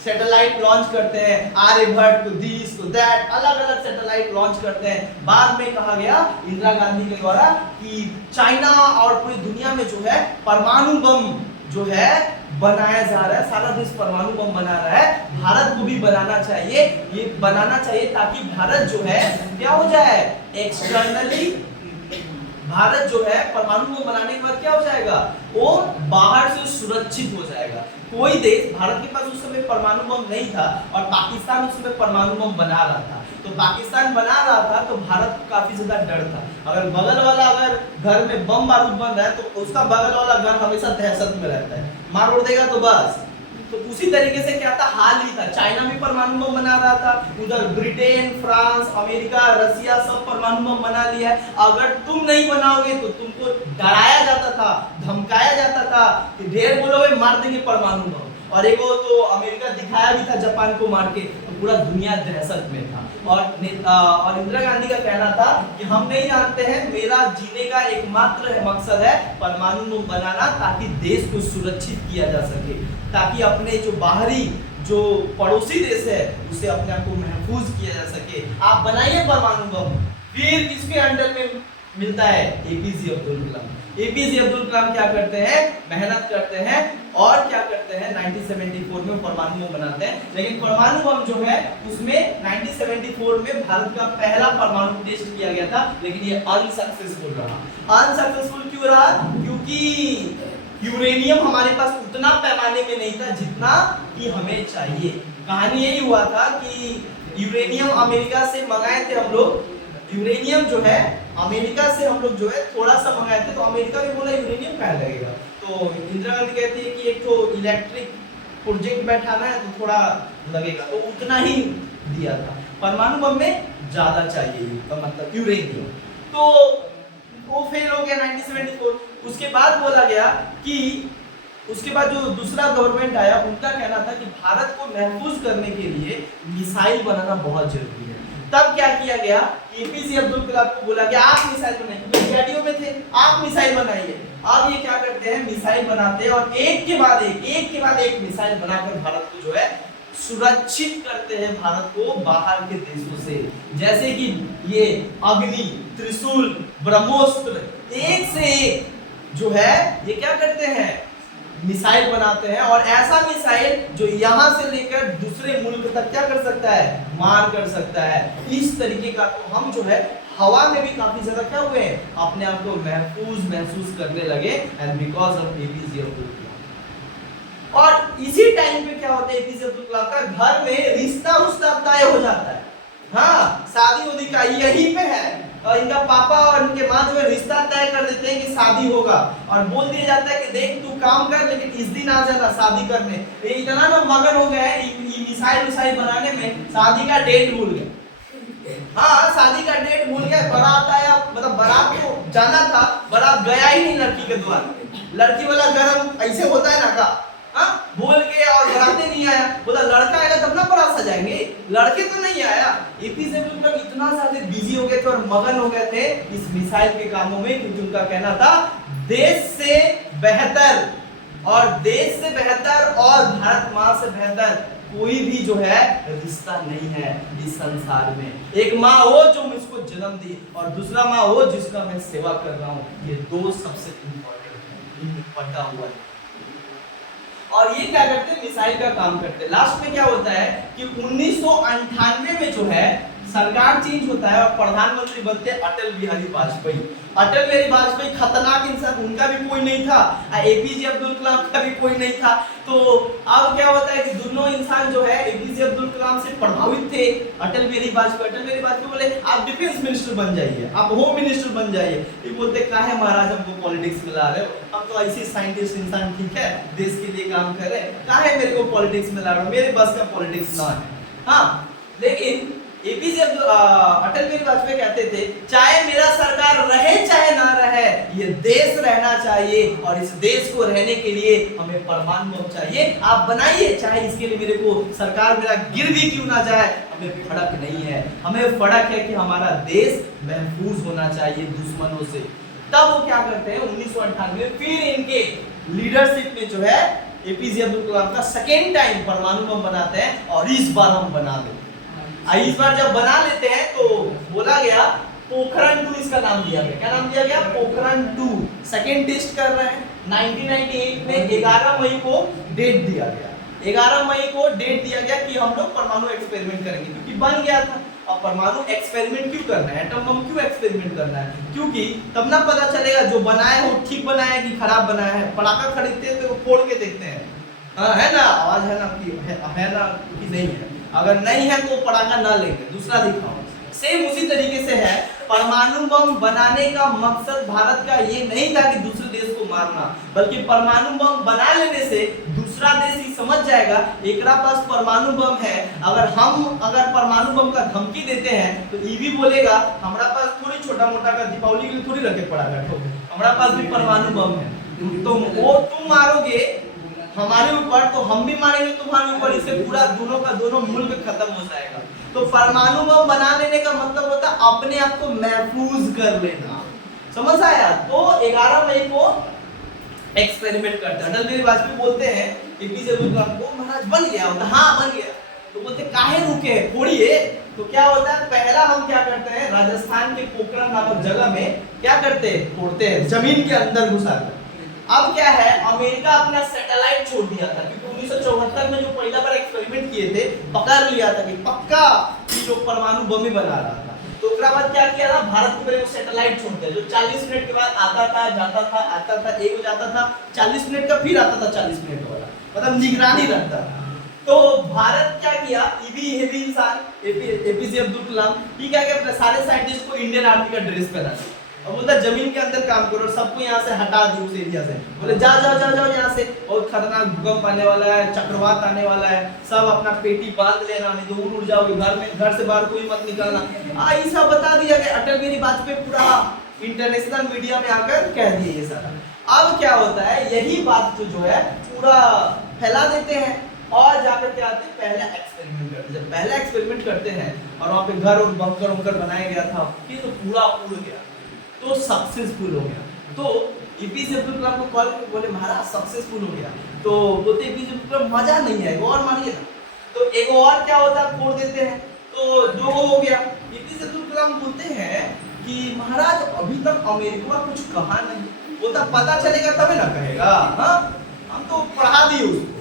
सैटेलाइट लॉन्च करते हैं, आर्यभट्ट को दिस को दैट, अलग अलग सैटेलाइट लॉन्च करते हैं। बाद में कहा गया इंदिरा गांधी के द्वारा कि चाइना और पूरी दुनिया में जो है परमाणु बम जो है बनाया जा रहा है, सारा देश परमाणु बम बना रहा है, भारत को भी बनाना चाहिए। ये बनाना चाहिए ताकि भारत जो है क्या हो जाए, एक्सटर्नली भारत जो है परमाणु बम बनाने के बाद क्या हो जाएगा, वो बाहर से सुरक्षित हो जाएगा। कोई देश, भारत के पास उस समय परमाणु बम नहीं था और पाकिस्तान उस समय परमाणु बम बना रहा था, तो पाकिस्तान बना रहा था तो भारत को काफी ज्यादा डर था। अगर बगल वाला अगर घर में बम बारूद बन रहा है तो उसका बगल वाला घर हमेशा दहशत में रहता है, मार उड़ देगा तो बस। तो उसी तरीके से क्या था, हाल ही था, चाइना भी परमाणु बम बना रहा था, उधर ब्रिटेन, फ्रांस, अमेरिका, रसिया सब परमाणु बम बना लिया है। अगर तुम नहीं बनाओगे तो तुमको डराया जाता था, धमकाया जाता था कि ढेर बोलोगे मार देंगे परमाणु बम। और एक तो अमेरिका दिखाया भी था जापान को मार के, तो पूरा दुनिया दहशत में था। और इंदिरा गांधी का कहना था कि हम नहीं जानते हैं, मेरा जीने का एकमात्र मकसद है परमाणु बम बनाना ताकि देश को सुरक्षित किया जा सके, ताकि अपने जो बाहरी जो पड़ोसी देश है उसे अपने आप को महफूज किया जा सके। आप बनाइए परमाणु बम। फिर किसके अंडर में मिलता है, एपीजे अब्दुल कलाम। एपीजे अब्दुल कलाम क्या करते हैं, मेहनत करते हैं और क्या करते हैं, 1974 में परमाणु बम बनाते हैं। लेकिन परमाणु बम जो है उसमें 1974 में भारत का पहला परमाणु टेस्ट किया गया था, लेकिन ये अनसक्सेसफुल रहा। अनसक्सेसफुल क्यों रहा, क्योंकि यूरेनियम हमारे पास उतना पैमाने में नहीं था जितना कि हमें चाहिए। कहानी यही हुआ था कि यूरेनियम अमेरिका से मंगाए थे हम लोग, यूरेनियम जो है अमेरिका से हम लोग जो है थोड़ा सा मंगाए थे, तो अमेरिका ने बोला यूरेनियम कहाँ लगेगा, तो इंदिरा गांधी कहती है कि एक तो इलेक्ट्रिक प्रोजेक्ट बैठाना है तो थोड़ा लगेगा, तो उतना ही दिया था। परमाणु बम में ज्यादा चाहिए तो मतलब यूरेनियम, तो वो फेल हो गया 1974। उसके बाद बोला गया कि उसके बाद जो दूसरा गवर्नमेंट आया उनका कहना था कि भारत को महफूज करने के लिए मिसाइल बनाना बहुत जरूरी है। तब क्या किया गया, एपीजे अब्दुल कलाम को बोला गया आप मिसाइल बनाइए, क्योंकि डीआरडीओ में थे, आप मिसाइल बनाइए। अब ये क्या करते हैं, मिसाइल बनाते हैं और एक के बाद एक मिसाइल बनाकर भारत को जो है सुरक्षित करते हैं, भारत को बाहर के देशों से। जैसे कि ये अग्नि, त्रिशूल, ब्रह्मोस्त्र, एक से एक जो है ये क्या करते हैं, मिसाइल बनाते हैं। और ऐसा मिसाइल जो यहां से लेकर दूसरे मुल्क तक क्या कर सकता है, मार कर सकता है। इस तरीके का तो हम जो है हवा में भी काफी ज्यादा क्या हुए हैं, अपने आप को महसूस करने लगे, and because of APJ Abdul Kalam. और इसी टाइम पे क्या होता है, एपीजे अब्दुल कलाम का घर में रिश्ता उसका तय हो जाता है। हाँ, शादी उदी का यहीं पे है, और इनका पापा और इनके माँ जो है रिश्ता तय कर देते हैं कि शादी होगा, और बोल दिया जाता है कि देख तू काम कर लेकिन इस दिन आ जाना शादी करने। ये इतना ना मगन हो गया है मिसाइल बनाने में, शादी का डेट भूल गए। हाँ, शादी का डेट भूल गए, बारात आया, मतलब बारात को जाना था, बारात गया ही नहीं लड़की के द्वार पे। लड़की वाला गरम ऐसे होता है ना का, हाँ बोल के, और बाराते नहीं आया, बोला लड़का आएगा तब ना बारात सजाएंगे, लड़के तो नहीं आया। एपीजे अब्दुल कलाम इतना ज्यादा बिजी हो गए थे और मगन हो गए थे इस मिसाइल के कामों में, क्योंकि उनका कहना था देश से बेहतर और भारत माँ से बेहतर कोई भी जो है रिश्ता नहीं है इस संसार में। एक माँ हो जो मुझको जन्म दी, और दूसरा माँ हो जिसका मैं सेवा कर रहा हूँ, ये दो सबसे इम्पोर्टेंट है, पटा हुआ है। और ये क्या करते हैं, मिसाइल का काम करते हैं। लास्ट में क्या होता है कि 1998 में जो है सरकार चेंज होता है और प्रधानमंत्री बनते हैं अटल बिहारी वाजपेयी। अटल बिहारी वाजपेयी खतरनाक इंसान, उनका भी कोई नहीं था, एपीजे अब्दुल कलाम का भी कोई नहीं था। तो अब क्या होता है कि दोनों इंसान जो है एपीजे अब्दुल कलाम से प्रभावित थे। अटल बिहारी वाजपेयी बोले आप डिफेंस मिनिस्टर बन जाइए, आप होम मिनिस्टर बन जाइए। ये बोलते काहे महाराज हमको पॉलिटिक्स में ला रहे हो, हम तो ऐसे साइंटिस्ट इंसान ठीक है, देश के लिए काम कर रहे हैं, काहे मेरे को पॉलिटिक्स में ला रहे हो, मेरे बस का पॉलिटिक्स ना है। हाँ, लेकिन एपीजे अटल बिहारी वाजपेयी कहते थे चाहे मेरा सरकार रहे चाहे ना रहे, ये देश रहना चाहिए, और इस देश को रहने के लिए हमें परमाणु बम चाहिए, आप बनाइए, चाहे इसके लिए मेरे को सरकार मेरा गिर भी क्यों ना जाए, हमें फर्क नहीं है, हमें फर्क है कि हमारा देश महफूज होना चाहिए दुश्मनों से। तब वो क्या करते हैं 1998 में फिर इनके लीडरशिप में जो है एपीजे अब्दुल कलाम का सेकेंड टाइम परमाणु बम बनाते हैं, और इस बार हम बना लेते हैं। इस बार जब बना लेते हैं तो बोला गया पोखरण 2 इसका नाम दिया गया। क्या नाम दिया गया, पोखरण 2। सेकेंड टेस्ट कर रहे हैं 1998 में 11 मई को डेट दिया गया। 11 मई को डेट दिया गया कि हम लोग परमाणु एक्सपेरिमेंट करेंगे, क्योंकि बन गया था। अब परमाणु एक्सपेरिमेंट क्यों करना है, एटम बम क्यों एक्सपेरिमेंट करना है, क्योंकि तब ना पता चलेगा जो बनाया हो ठीक बनाया है कि खराब बनाया है। पटाखा खरीदते हैं तो फोड़ के देखते हैं, हाँ है ना, आवाज है ना कि नहीं है, अगर नहीं है तो पटाखा ना लेंगे, दूसरा दिखाओ। सेम उसी तरीके से है, परमाणु बम बनाने का मकसद भारत का ये नहीं था कि दूसरे देश को मारना, बल्कि परमाणु बम बना लेने से दूसरा देश ही समझ जाएगा एकरा पास परमाणु बम है। अगर परमाणु बम का धमकी देते हैं तो ये भी बोलेगा हमारा पास थोड़ी छोटा मोटा का दीपावली के लिए थोड़ी रखे पड़ाका ठोक, हमारा पास भी परमाणु बम है, तो वो तुम मारोगे हमारे ऊपर तो हम भी मारेंगे तुम्हारे ऊपर, इससे पूरा दोनों का दोनों मुल्क खत्म हो जाएगा। तो परमाणु बम बना लेने का मतलब होता है अपने आप को महफूज कर लेना, समझ आया। तो 11 मई को एक्सपेरिमेंट करते हैं। अटल बिहारी वाजपेयी बोलते हैं एपीजे अब्दुल कलाम को महाराज बन गया होता, हाँ बन गया, तो बोलते काहे रुके हैं, फोड़िए। तो क्या होता है, पहला हम क्या करते हैं राजस्थान के पोखरण नामक जगह में क्या करते हैं, तोड़ते हैं जमीन के अंदर घुसाकर। अब क्या है, अमेरिका अपना सैटेलाइट छोड़ दिया था, क्योंकि 1974 में जो पहला बार एक्सपेरिमेंट किए थे पकड़ लिया था कि पक्का कि जो परमाणु बम ही बना रहा था। तो उसके बाद क्या किया था, भारत के सैटेलाइट छोड़ दिया जो 40 मिनट के बाद आता था जाता था, आता था, एक हो जाता था 40 मिनट का, फिर आता था 40 मिनट वाला, मतलब निगरानी रखता था। तो भारत क्या किया, हेवी इंसान एपीजे अब्दुल कलाम, ये क्या किया, सारे साइंटिस्ट को इंडियन आर्मी का ड्रेस पहना अब बोलता है जमीन के अंदर काम करो, सबको यहाँ से हटा दी उस एरिया से, बोले जा जाओ जाओ जाओ यहाँ से, बहुत खतरनाक भूकंप आने वाला है, चक्रवात आने वाला है, सब अपना पेटी बांध लेना, नहीं तो उड़ जाओगे, घर से बाहर कोई मत निकलना। ऐसा बता दिया गया। अटल बिहारी वाजपेयी पूरा इंटरनेशनल मीडिया में आकर कह दिए ये सारा। अब क्या होता है, यही बात जो है पूरा फैला देते हैं और जाकर क्या आते हैं, पहला एक्सपेरिमेंट करते हैं। जब पहला एक्सपेरिमेंट करते हैं और वहाँ पे घर और बंकर वंकर बनाया गया था, ये तो पूरा उड़ गया, तो सक्सेसफुल हो गया। तो एपीजे अब्दुल कलाम को कॉल करके बोले महाराज सक्सेसफुल हो गया, तो बोलते एपीजे अब्दुल कलाम मजा नहीं है, और मानिए ना, तो एक और क्या होता है, फोड़ देते हैं, तो दो हो गया। एपीजे अब्दुल कलाम बोलते हैं कि महाराज अभी तक अमेरिका कुछ कहा नहीं, बोलता पता चलेगा तभी ना कहेगा, हाँ हम तो पढ़ा दिए उसको।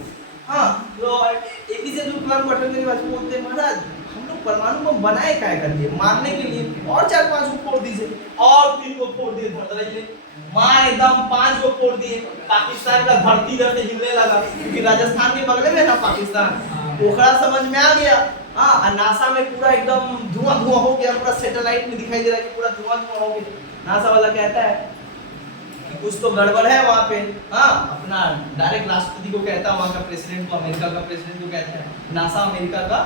हाँ, तो एपीजे अब्दुल कलाम को अटल बिहारी वाजपेयी बोलते हैं महाराज हम लोग परमाणु बम बनाए क्या कर लिए, मारने के लिए, और 4-5 को फोड़ दीजिए, और 3 को फोड़ दिए, माँ एकदम 5 को फोड़ दिए। पाकिस्तान का धरती इधर से हिलने लगा, क्योंकि राजस्थान के बगल में ना पाकिस्तान, पोखरा समझ में आ गया। हाँ, नासा में पूरा एकदम धुआं धुआं हो गया, पूरा सैटेलाइट में दिखाई दे रहा है कि पूरा धुआं धुआं हो गया। नासा वाला कहता है कुछ तो गड़बड़ है वहाँ पे। हाँ, अपना डायरेक्ट राष्ट्रपति को कहता है, वहाँ का प्रेसिडेंट को, अमेरिका का प्रेसिडेंट को कहता है, नासा अमेरिका का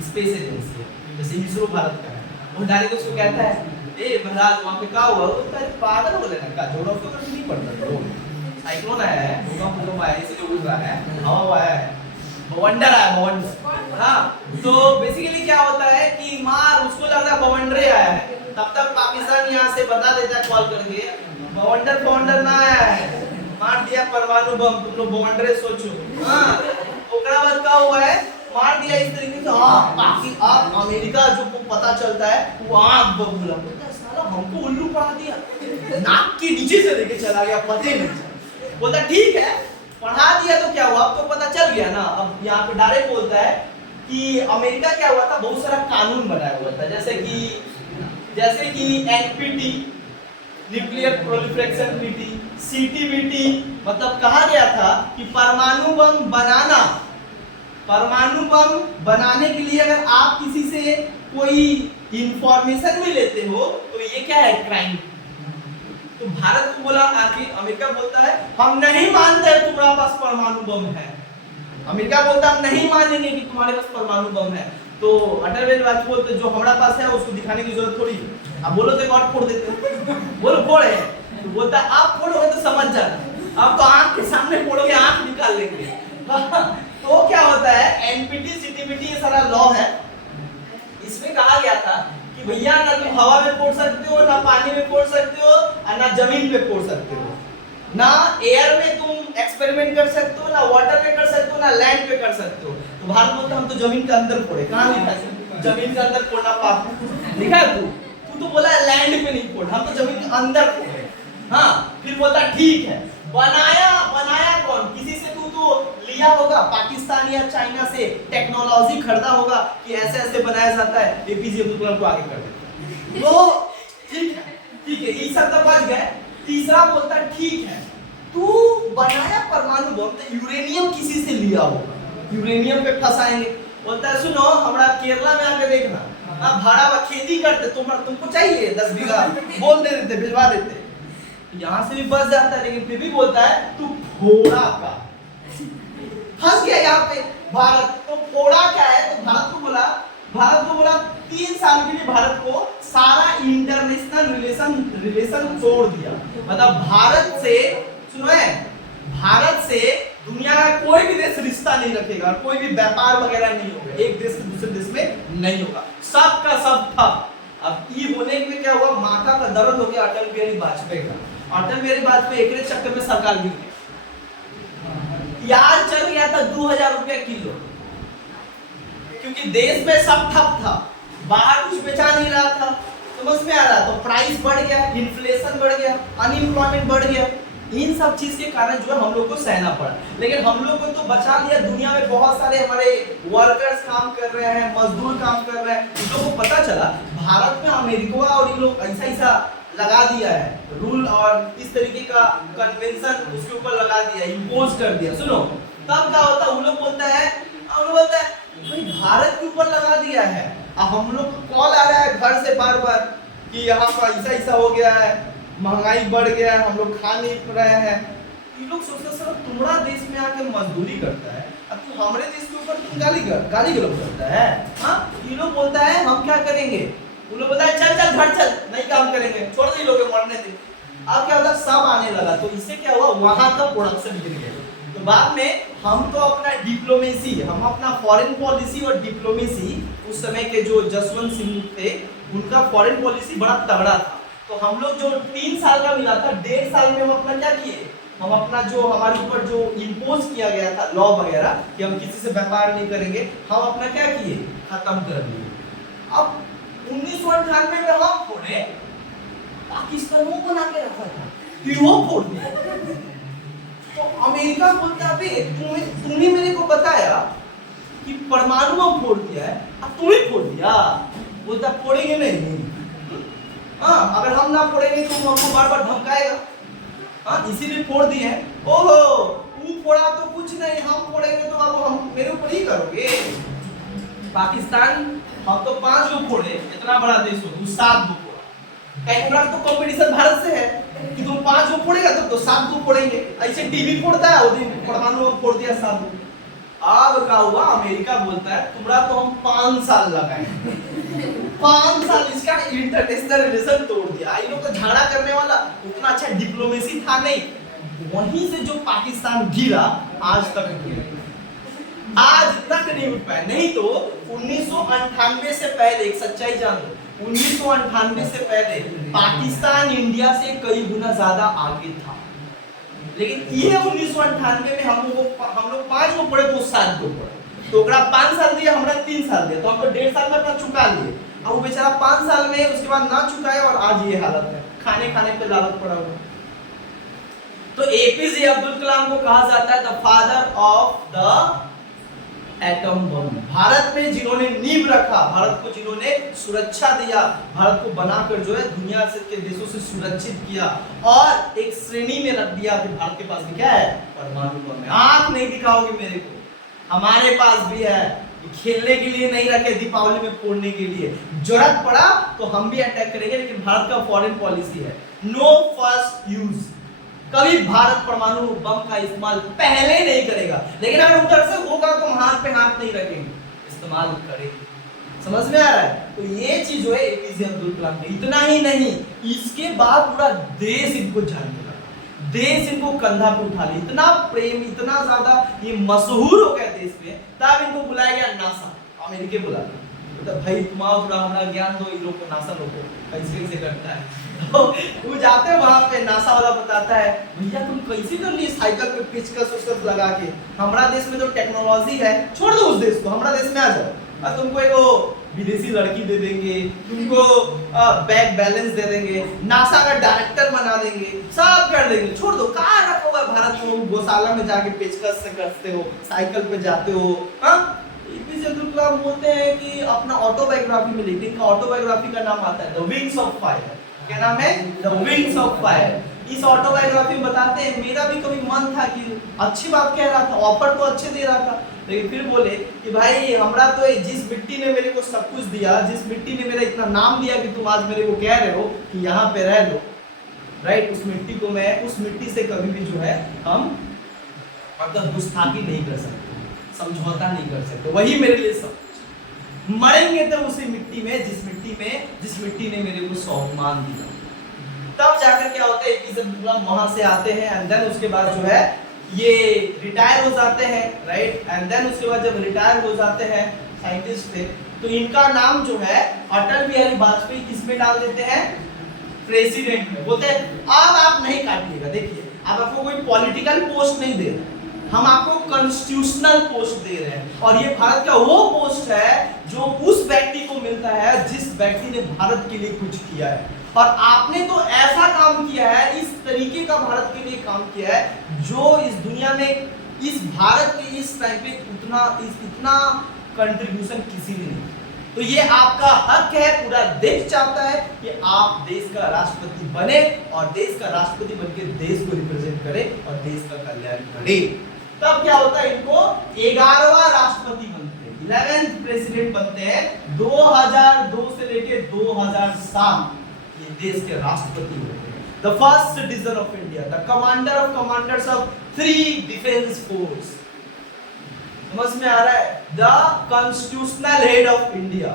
स्पेस एजेंसी है, जैसे इसरो भारत का है, वो डायरेक्ट उसको कहता है ए महाराज वहाँ पे क्या हुआ, वो कहता है पागल हो लेना का, जोड़ों को नहीं पड़ता, तो साइक्लोन आया है, भूकंप आया है, इसलिए उड़ रहा है, हवा आया है, बवंडर आया, बवंडर। हाँ, तो बेसिकली क्या होता है कि मार उसको लग रहा है बवंडर आया है, तब तक पाकिस्तान यहाँ से बता देता है कॉल करके बवंडर ना आया है, मार दिया परमाणु बम, तुम लोग बवंडरे सोचो। हाँ, ओकरा बाद क्या हुआ है, मार दिया इस तरीके से। हाँ, बाकी आप अमेरिका जो को पता चलता है वो आंख बबूला, साला हमको उल्लू पढ़ा दिया, नाक के नीचे से लेके चला गया, पता नहीं चला। बोलता ठीक है पढ़ा दिया तो क्या हुआ, अब तो पता चल गया ना। अब यहाँ पे डायरेक्ट बोलता है कि अमेरिका क्या हुआ था, बहुत सारा कानून बनाया हुआ था, जैसे कि NPT, nuclear proliferation treaty, CTBT, मतलब कहा गया था कि परमाणु बम बनाने के लिए अगर आप किसी से कोई इंफॉर्मेशन भी लेते हो तो ये क्या है, क्राइम। तो भारत को बोला, आखिर अमेरिका बोलता है हम नहीं मानते तुम्हारे पास परमाणु बम है, अमेरिका बोलता हम नहीं मानेंगे कि तुम्हारे पास परमाणु बम है। तो अटल बिहारी वाजपेयी बोलते जो हमारे पास है उसको दिखाने की जरूरत थोड़ी, अब बोलो तो और फोड़ देते, बोलो फोड़े, तो बोलता आप फोड़ोगे तो समझ जाना, अब तो आंख के सामने फोड़ोगे आंख निकाल लेंगे। तो क्या होता है, एनपीटी सीटीबीटी ये सारा लॉ है, इसमें कहा गया था कि भैया ना तुम हवा में फोड़ सकते हो, ना पानी में फोड़ सकते हो, और ना जमीन पे फोड़ सकते हो, ना एयर में तुम एक्सपेरिमेंट कर सकते हो, ना वाटर में कर सकते हो, ना लैंड पे कर सकते हो। तो भारत बोलता हम तो जमीन के अंदर फोड़े, कहाँ लिखा है जमीन के अंदर फोड़ना पाप, लिखा है तू तो बोला लैंड पे नहीं फोड़, हम तो जमीन के अंदर फोड़े। हाँ, फिर बोलता ठीक है, बनाया कौन, किसी से तू तो लिया होगा, पाकिस्तान या चाइना से टेक्नोलॉजी खरीदा होगा कि ऐसे ऐसे बनाया जाता है, एपीजे अब्दुल कलाम को आगे कर देते। तो ठीक है ये सब तो बच गए। तीसरा बोलता ठीक है तू बनाया परमाणु बम तो यूरेनियम किसी से लिया होगा, यूरेनियम पे फंसाएंगे। बोलता है सुनो हमरा केरला में आके देखना, आप भाड़ा खेती करते, तुमको चाहिए 10 बीघा, बोल दे देते, भिजवा देते, यहाँ से भी बच जाता है। लेकिन फिर भी बोलता है तू फोड़ा का, फंस गया यहाँ पे भारत। तो फोड़ा क्या है, तो भारत को बोला 3 साल के लिए भारत को सारा इंटरनेशनल रिलेशन तोड़ दिया। मतलब भारत से दुनिया का कोई भी देश रिश्ता नहीं रखेगा, कोई भी व्यापार वगैरह नहीं होगा, एक देश से दूसरे देश में नहीं होगा, सबका सब था। अब ये होने में क्या हुआ, माथा का दर्द हो गया अटल बिहारी वाजपेयी का। अटल बिहारी वाजपेयी एक चक्कर में सरकार गिर गई, प्याज चल गया था 2000 रुपया किलो, क्योंकि देश में सब ठप था, बाहर कुछ बेचा नहीं रहा था, समझ में आ रहा, तो प्राइस बढ़ गया, इन्फ्लेशन बढ़ गया, अनएम्प्लॉयमेंट बढ़ गया। इन सब चीज के कारण जो है हम लोग को सहना पड़ा। लेकिन हम लोग को तो बचा लिया, दुनिया में बहुत सारे हमारे वर्कर्स काम कर रहे हैं, मजदूर काम कर रहे हैं, उन लोगों को पता चला भारत में अमेरिका और इन लोग ऐसा लगा दिया है रूल, और इस तरीके का कन्वेंशन उसके ऊपर लगा दिया, इम्पोज कर दिया। सुनो तब क्या होता है, हम लोग बोलता है भाई भारत के ऊपर लगा दिया है। अब हम लोग को कॉल आ रहा है घर से बार बार कि यहाँ पर ऐसा हो गया है, महंगाई बढ़ गया है, हम लोग खा नहीं पा रहे हैं। ये लोग सोचते सर तुम्हारा देश में आके मजदूरी करता है, अब तू हमारे देश के ऊपर तुम गाली गलौज करता है। हाँ, ये लोग बोलता है हम क्या करेंगे, वो लोग बोलता है चल चल घर चल, नहीं काम करेंगे, छोड़ दे लोग मरने दे। अब क्या होता, सब आने लगा, तो इससे क्या हुआ, वहां का प्रोडक्शन गिर गया। तो बाद में हम तो अपना डिप्लोमेसी, हम अपना फॉरेन पॉलिसी और डिप्लोमेसी, उस समय के जो जसवंत सिंह थे उनका फॉरेन पॉलिसी बड़ा तगड़ा था। तो हम लोग जो 3 साल का मिला था, 1.5 साल में हम अपना क्या किए, हम अपना जो हमारे ऊपर जो इम्पोज किया गया था लॉ वगैरह कि हम किसी से व्यापार नहीं करेंगे, हम अपना क्या किए, खत्म कर दिए। अब 1998 में हम फोड़े, पाकिस्तान को बना के रखा था, फिर वो फोड़ दिया। तो अमेरिका बोलता है तुमने मेरे को बताया कि परमाणु बम फोड़ दिया है, अब तुम ही फोड़ दिया। बोलता फोड़ेंगे नहीं, हाँ अगर हम ना फोड़ेंगे तो हमको बार बार धमकाएगा, हाँ इसीलिए फोड़ दिए। ओहो तू फोड़ा तो कुछ नहीं, हम फोड़ेंगे तो अब हम मेरे ऊपर ही करोगे। पाकिस्तान हम तो 5 गो फोड़े, इतना बड़ा देश हो, तू 7 गो फोड़ा। कहीं तो कंपटीशन भारत से है कि तुम 5 गो फोड़ेगा तो 7 गो फोड़ेंगे। ऐसे टीवी फोड़ता है, वो दिन परमाणु बम फोड़ दिया 7 गो। अब क्या हुआ, अमेरिका बोलता है तुम्हारा तो हम 5 साल लगाए, 5 साल इसका इंटरनेशनल रिलेशन तोड़ दिया। ये लोग तो झगड़ा करने वाला उतना अच्छा डिप्लोमेसी था नहीं, वहीं से जो पाकिस्तान गिरा आज तक आज तक नहीं उठ पाया। नहीं तो 1998 से पहले एक सच्चाई जान लो, 1998 से पहले पाकिस्तान इंडिया से कई गुना ज्यादा आगे था। लेकिन ये 1998 में हम लोग 5 गो पड़े तो 7 गो पड़े, तो 5 साल दिया, हमरा 3 साल दिया, तो हम तो 1.5 साल में अपना चुका लिए। अब वो बेचारा 5 साल में उसके बाद ना चुकाए और आज ये हालत है, खाने खाने पे लालच पड़ा हुआ। तो एपीजे अब्दुल कलाम को कहा जाता है the father of the atom bomb. Bharat में जिन्होंने नींव रखा, भारत को जिन्होंने सुरक्षा दिया, भारत को बनाकर जो है दुनिया से के देशों से सुरक्षित किया और एक श्रेणी में रख दिया कि भारत के पास भी क्या है, परमाणु बम है। आंख नहीं दिखाओगे मेरे को, हमारे पास भी है, खेलने के लिए नहीं रखे, दीपावली में फोड़ने के लिए, जरूरत पड़ा तो हम भी अटैक करेंगे। लेकिन भारत का फॉरेन पॉलिसी है नो फर्स्ट यूज, कभी भारत परमाणु बम का इस्तेमाल पहले नहीं करेगा। लेकिन अगर उधर से होगा तो हाथ पे हाथ नहीं रखेंगे, इस्तेमाल करेंगे। समझ में आ रहा है? तो ये चीज जो है एपीजे अब्दुल कलाम ने, इतना ही नहीं, इसके बाद पूरा देश इनको जानने लगा, देश इनको कंधा पे उठा लिया, इतना प्रेम, इतना ज्यादा ये मशहूर हो गया देश में। तब इनको बुलाया गया नासा, अमेरिका बुलाया, तो भाई तुम्हारा पूरा हमारा ज्ञान दो, इन लोग को नासा लोग को कैसे कैसे करता है। तो वो जाते हैं वहां पे, नासा वाला बताता है भैया तुम कैसे कर लिए साइकिल पे पेचकस उसकस लगा के, हमारा देश में जो टेक्नोलॉजी है छोड़ दो उस देश को, हमारा देश में आ जाओ, और तुमको एक विदेशी लड़की दे देंगे, तुमको बैंक बैलेंस दे देंगे, नासा का डायरेक्टर बना देंगे, सब कर देंगे, छोड़ दो, कहाँ रखा हुआ है भारत को, गौशाला में जाके पेचकस से करते हो, साइकिल पे जाते हो। एपीजे अब्दुल कलाम बोलते हैं कि अपना ऑटोबायोग्राफी में लिखते हैं, ऑटोबायोग्राफी का नाम आता है द विंग्स ऑफ फायर। क्या नाम है? The wings of fire. इस ऑटोबायोग्राफी में बताते हैं मेरा भी कभी मन था कि अच्छी बात कह रहा था, ऑफर तो अच्छे दे रहा था, लेकिन फिर बोले कि भाई हमरा तो जिस मिट्टी ने मेरे को सब कुछ दिया, जिस मिट्टी ने मेरा इतना नाम दिया कि तुम आज मेरे को कह रहे हो कि यहाँ पे रह लो, राइट, उस मिट्टी को मैं, उस मिट्टी से कभी भी जो है हम मतलब गुस्ताखी नहीं कर सकते, समझौता नहीं कर सकते, वही मेरे लिए सब मरेंगे तो उसी मिट्टी में जिस मिट्टी ने मेरे को सम्मान दिया। तब जाकर क्या होता है, एपीजे अब्दुल कलाम वहां से आते हैं एंड देन उसके बाद जो है ये रिटायर हो जाते हैं, राइट, एंड देन उसके बाद जब रिटायर हो जाते हैं साइंटिस्ट थे, तो इनका नाम जो है अटल बिहारी वाजपेयी किसमें डाल देते हैं, प्रेसिडेंट में। बोलते हैं अब आप नहीं काटिएगा, देखिए अब आपको कोई पॉलिटिकल पोस्ट नहीं दे रहे, हम आपको कॉन्स्टिट्यूशनल पोस्ट दे रहे हैं, और ये भारत का वो पोस्ट है जो उस व्यक्ति को मिलता है जिस व्यक्ति ने भारत के लिए कुछ किया है। और आपने तो ऐसा काम किया है, इस तरीके का भारत के लिए काम किया है जो इस दुनिया में, इस भारत के इस टाइम पे इतना कंट्रीब्यूशन किसी ने नहीं। तो ये आपका हक है, पूरा देश चाहता है कि आप देश का राष्ट्रपति बने और देश का राष्ट्रपति बनकर देश को रिप्रेजेंट करे और देश का कल्याण करे। तब क्या होता है, इनको 11वां राष्ट्रपति बनते हैं, 11th प्रेसिडेंट बनते हैं। 2002 से लेके 2007 ये देश के राष्ट्रपति होते हैं। The first citizen of India, the commander of commanders of 3 defence force. समझ में आ रहा है? The constitutional head of India,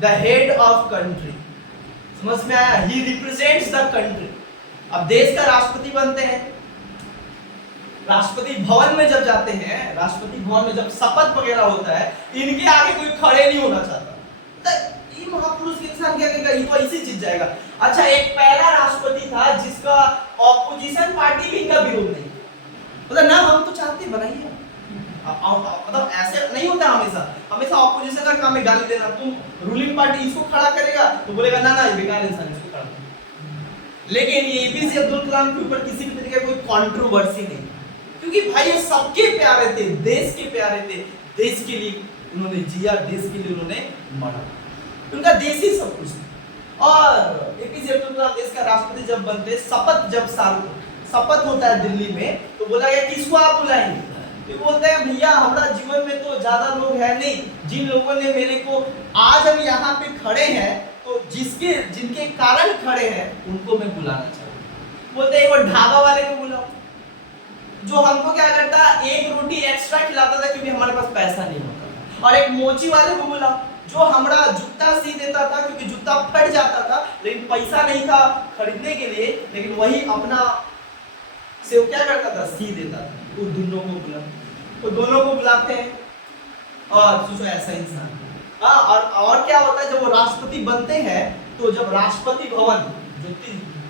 the head of country. समझ में आया? ही रिप्रेजेंट्स द कंट्री। अब देश का राष्ट्रपति बनते हैं, राष्ट्रपति भवन में जब जाते हैं, राष्ट्रपति भवन में जब शपथ वगैरह होता है, इनके आगे कोई खड़े नहीं होना चाहता। ये महापुरुष इंसान क्या कहेगा, ये तो ऐसी चीज जाएगा। अच्छा, एक पहला राष्ट्रपति था जिसका ऑपोजिशन पार्टी भी इनका विरोध नहीं, मतलब ना हम तो चाहते बनाइए, मतलब ऐसे नहीं होता हमेशा। हमेशा ऑपोजिशन का काम है गाली देना। तुम रूलिंग पार्टी इसको खड़ा करेगा तो बोलेगा ना ना ये बेकार इंसान, इसको खड़ा कर। लेकिन ये एपीजे अब्दुल कलाम के ऊपर किसी भी तरीके का कोई कंट्रोवर्सी नहीं, क्योंकि भाई ये सबके प्यारे थे, देश के प्यारे थे, देश के लिए उन्होंने जिया, देश के लिए उन्होंने मरा, उनका देश ही सब कुछ था। और एपीजे अब्दुल कलाम देश का राष्ट्रपति जब बनते, शपथ होता है दिल्ली में, तो बोला गया किसको आप बुलाएंगे? तो बोलते हैं भैया हमारा जीवन में तो ज्यादा लोग है नहीं, जिन लोगों ने मेरे को आज हम यहाँ पे खड़े हैं, तो जिनके कारण खड़े हैं उनको मैं बुलाना चाहूँ। बोलते हैं वो ढाबा वाले को बुलाओ, जो हमको क्या करता, एक रोटी एक्स्ट्रा खिलाता था क्योंकि हमारे पास पैसा नहीं होता था। और एक मोची वाले को बुलाओ, जो हमारा जूता सी देता था क्योंकि जूता फट जाता था, लेकिन पैसा नहीं था खरीदने के लिए, लेकिन वही अपना से वो क्या करता था, सी देता था। वो दोनों को बुलाते हैं। और सोचो ऐसा इंसान। हाँ, और क्या होता है जब वो राष्ट्रपति बनते हैं, तो जब राष्ट्रपति भवन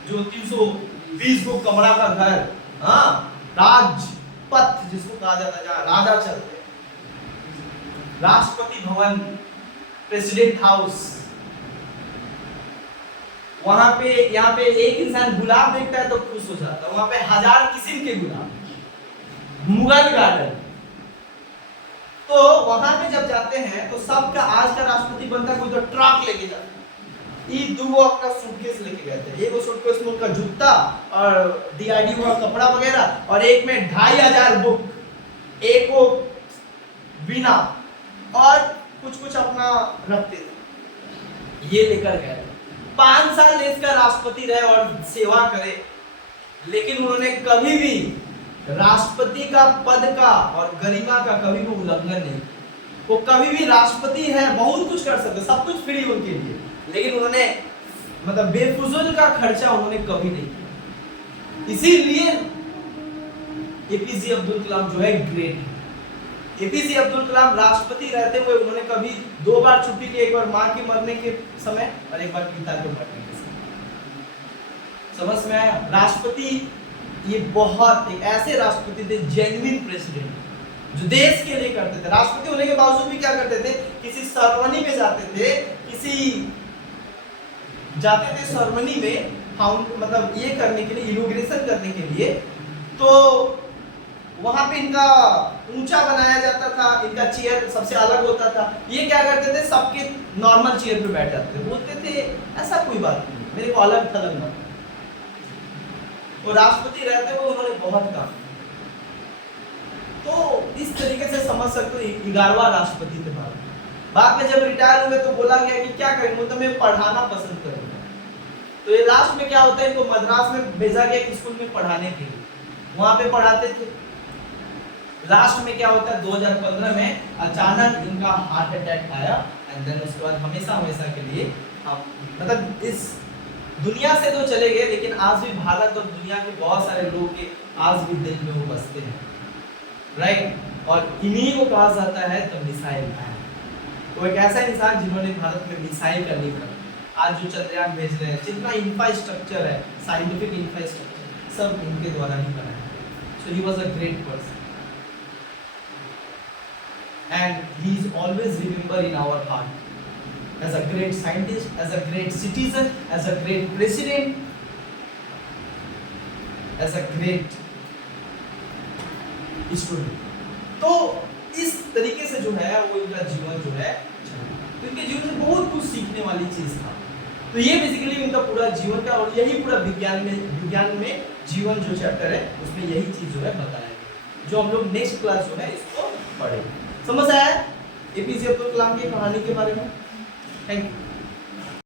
जो 320 गो कमरा का घर, हाँ, राजपथ जिसको कहा जाता है, जहाँ राजा चलते हैं, राष्ट्रपति भवन, प्रेसिडेंट हाउस, वहां पे यहाँ पे एक इंसान गुलाब देखता है तो खुश हो जाता है, वहां पे 1000 किस्म के गुलाब। मुगल गार्डन, तो वहां पे जब जाते हैं तो सबका आज का राष्ट्रपति बनता है, कोई तो ट्रक लेके जाता है, ये दो अपना सूटकेस लेके गए थे, एक सूटकेस में उनका जूता और डीआरडीओ का कपड़ा वगैरह, और एक में 2500 बुक, एक वो बिना और कुछ अपना रखते थे, ये लेकर गए। 5 साल देश का राष्ट्रपति रहे और सेवा करे, लेकिन उन्होंने कभी भी राष्ट्रपति का पद का और गरिमा का कभी भी उल्लंघन नहीं। वो कभी भी राष्ट्रपति है, बहुत कुछ कर सकते, सब कुछ फ्री उनके लिए, लेकिन उन्होंने मतलब बेफुजूल का खर्चा उन्होंने कभी नहीं किया। इसीलिए एपीजे अब्दुल कलाम जो है ग्रेट है। एपीजे अब्दुल कलाम राष्ट्रपति रहते हुए उन्होंने कभी 2 बार छुट्टी ली, एक बार मां के मरने के समय और एक बार पिता के मरने के समय। समझ में आया? राष्ट्रपति ये बहुत एक ऐसे राष्ट्रपति थे, जेन्युइन प्रेसिडेंट, जो देश के लिए करते थे। राष्ट्रपति होने के बावजूद भी क्या करते थे, किसी सेरेमनी में जाते थे, सेरेमनी में मतलब ये करने के लिए, इनॉग्रेशन करने के लिए, तो वहां पे इनका ऊंचा बनाया जाता था, इनका चेयर सबसे अलग होता था। ये क्या करते थे, सबके नॉर्मल चेयर पे बैठ जाते थे, बोलते थे ऐसा कोई बात नहीं, मेरे को अलग थलग मत। वो राष्ट्रपति रहते हुए उन्होंने बहुत काम, तो इस तरीके से समझ सकते हो 11वां राष्ट्रपति थे भारत। बाद में जब रिटायर हुए तो बोला गया कि क्या करेंगे, तो मैं पढ़ाना पसंद करूंगा। तो ये लास्ट में क्या होता है, इनको मद्रास में भेजा गया एक स्कूल में पढ़ाने के लिए, वहां पे पढ़ाते थे। लास्ट में क्या होता है, 2015 में अचानक इनका हार्ट अटैक आया, एंड देन उसके बाद हमेशा के लिए हम मतलब इस दुनिया से तो चले गए, लेकिन आज भी भारत और दुनिया के बहुत सारे लोग के आज भी दिल में वो बसते हैं, राइट। और इन्हीं को कहा जाता है द मिसाइल मैन। वो एक ऐसा इंसान जिन्होंने भारत में मिसाइल का निर्माण, आज जो चंद्रयान भेज रहे हैं, जितना इंफ्रास्ट्रक्चर है, साइंटिफिक इंफ्रास्ट्रक्चर, सब इनके द्वारा ही बना है। So he was a great person, and he is always remembered in our heart as a great scientist, as a great citizen, as a great president, as a great student. तो इस तरीके से जो है वो इनका जीवन जो है, तो इनके जीवन से बहुत कुछ सीखने वाली चीज था। तो ये बेसिकली उनका पूरा जीवन का, और यही पूरा विज्ञान में जीवन जो चैप्टर है उसमें यही चीज जो है बताया गया, जो हम लोग नेक्स्ट क्लास जो है इसको पढ़ेंगे। समझ आया एपीजे अब्दुल कलाम की कहानी के बारे में? Thank you.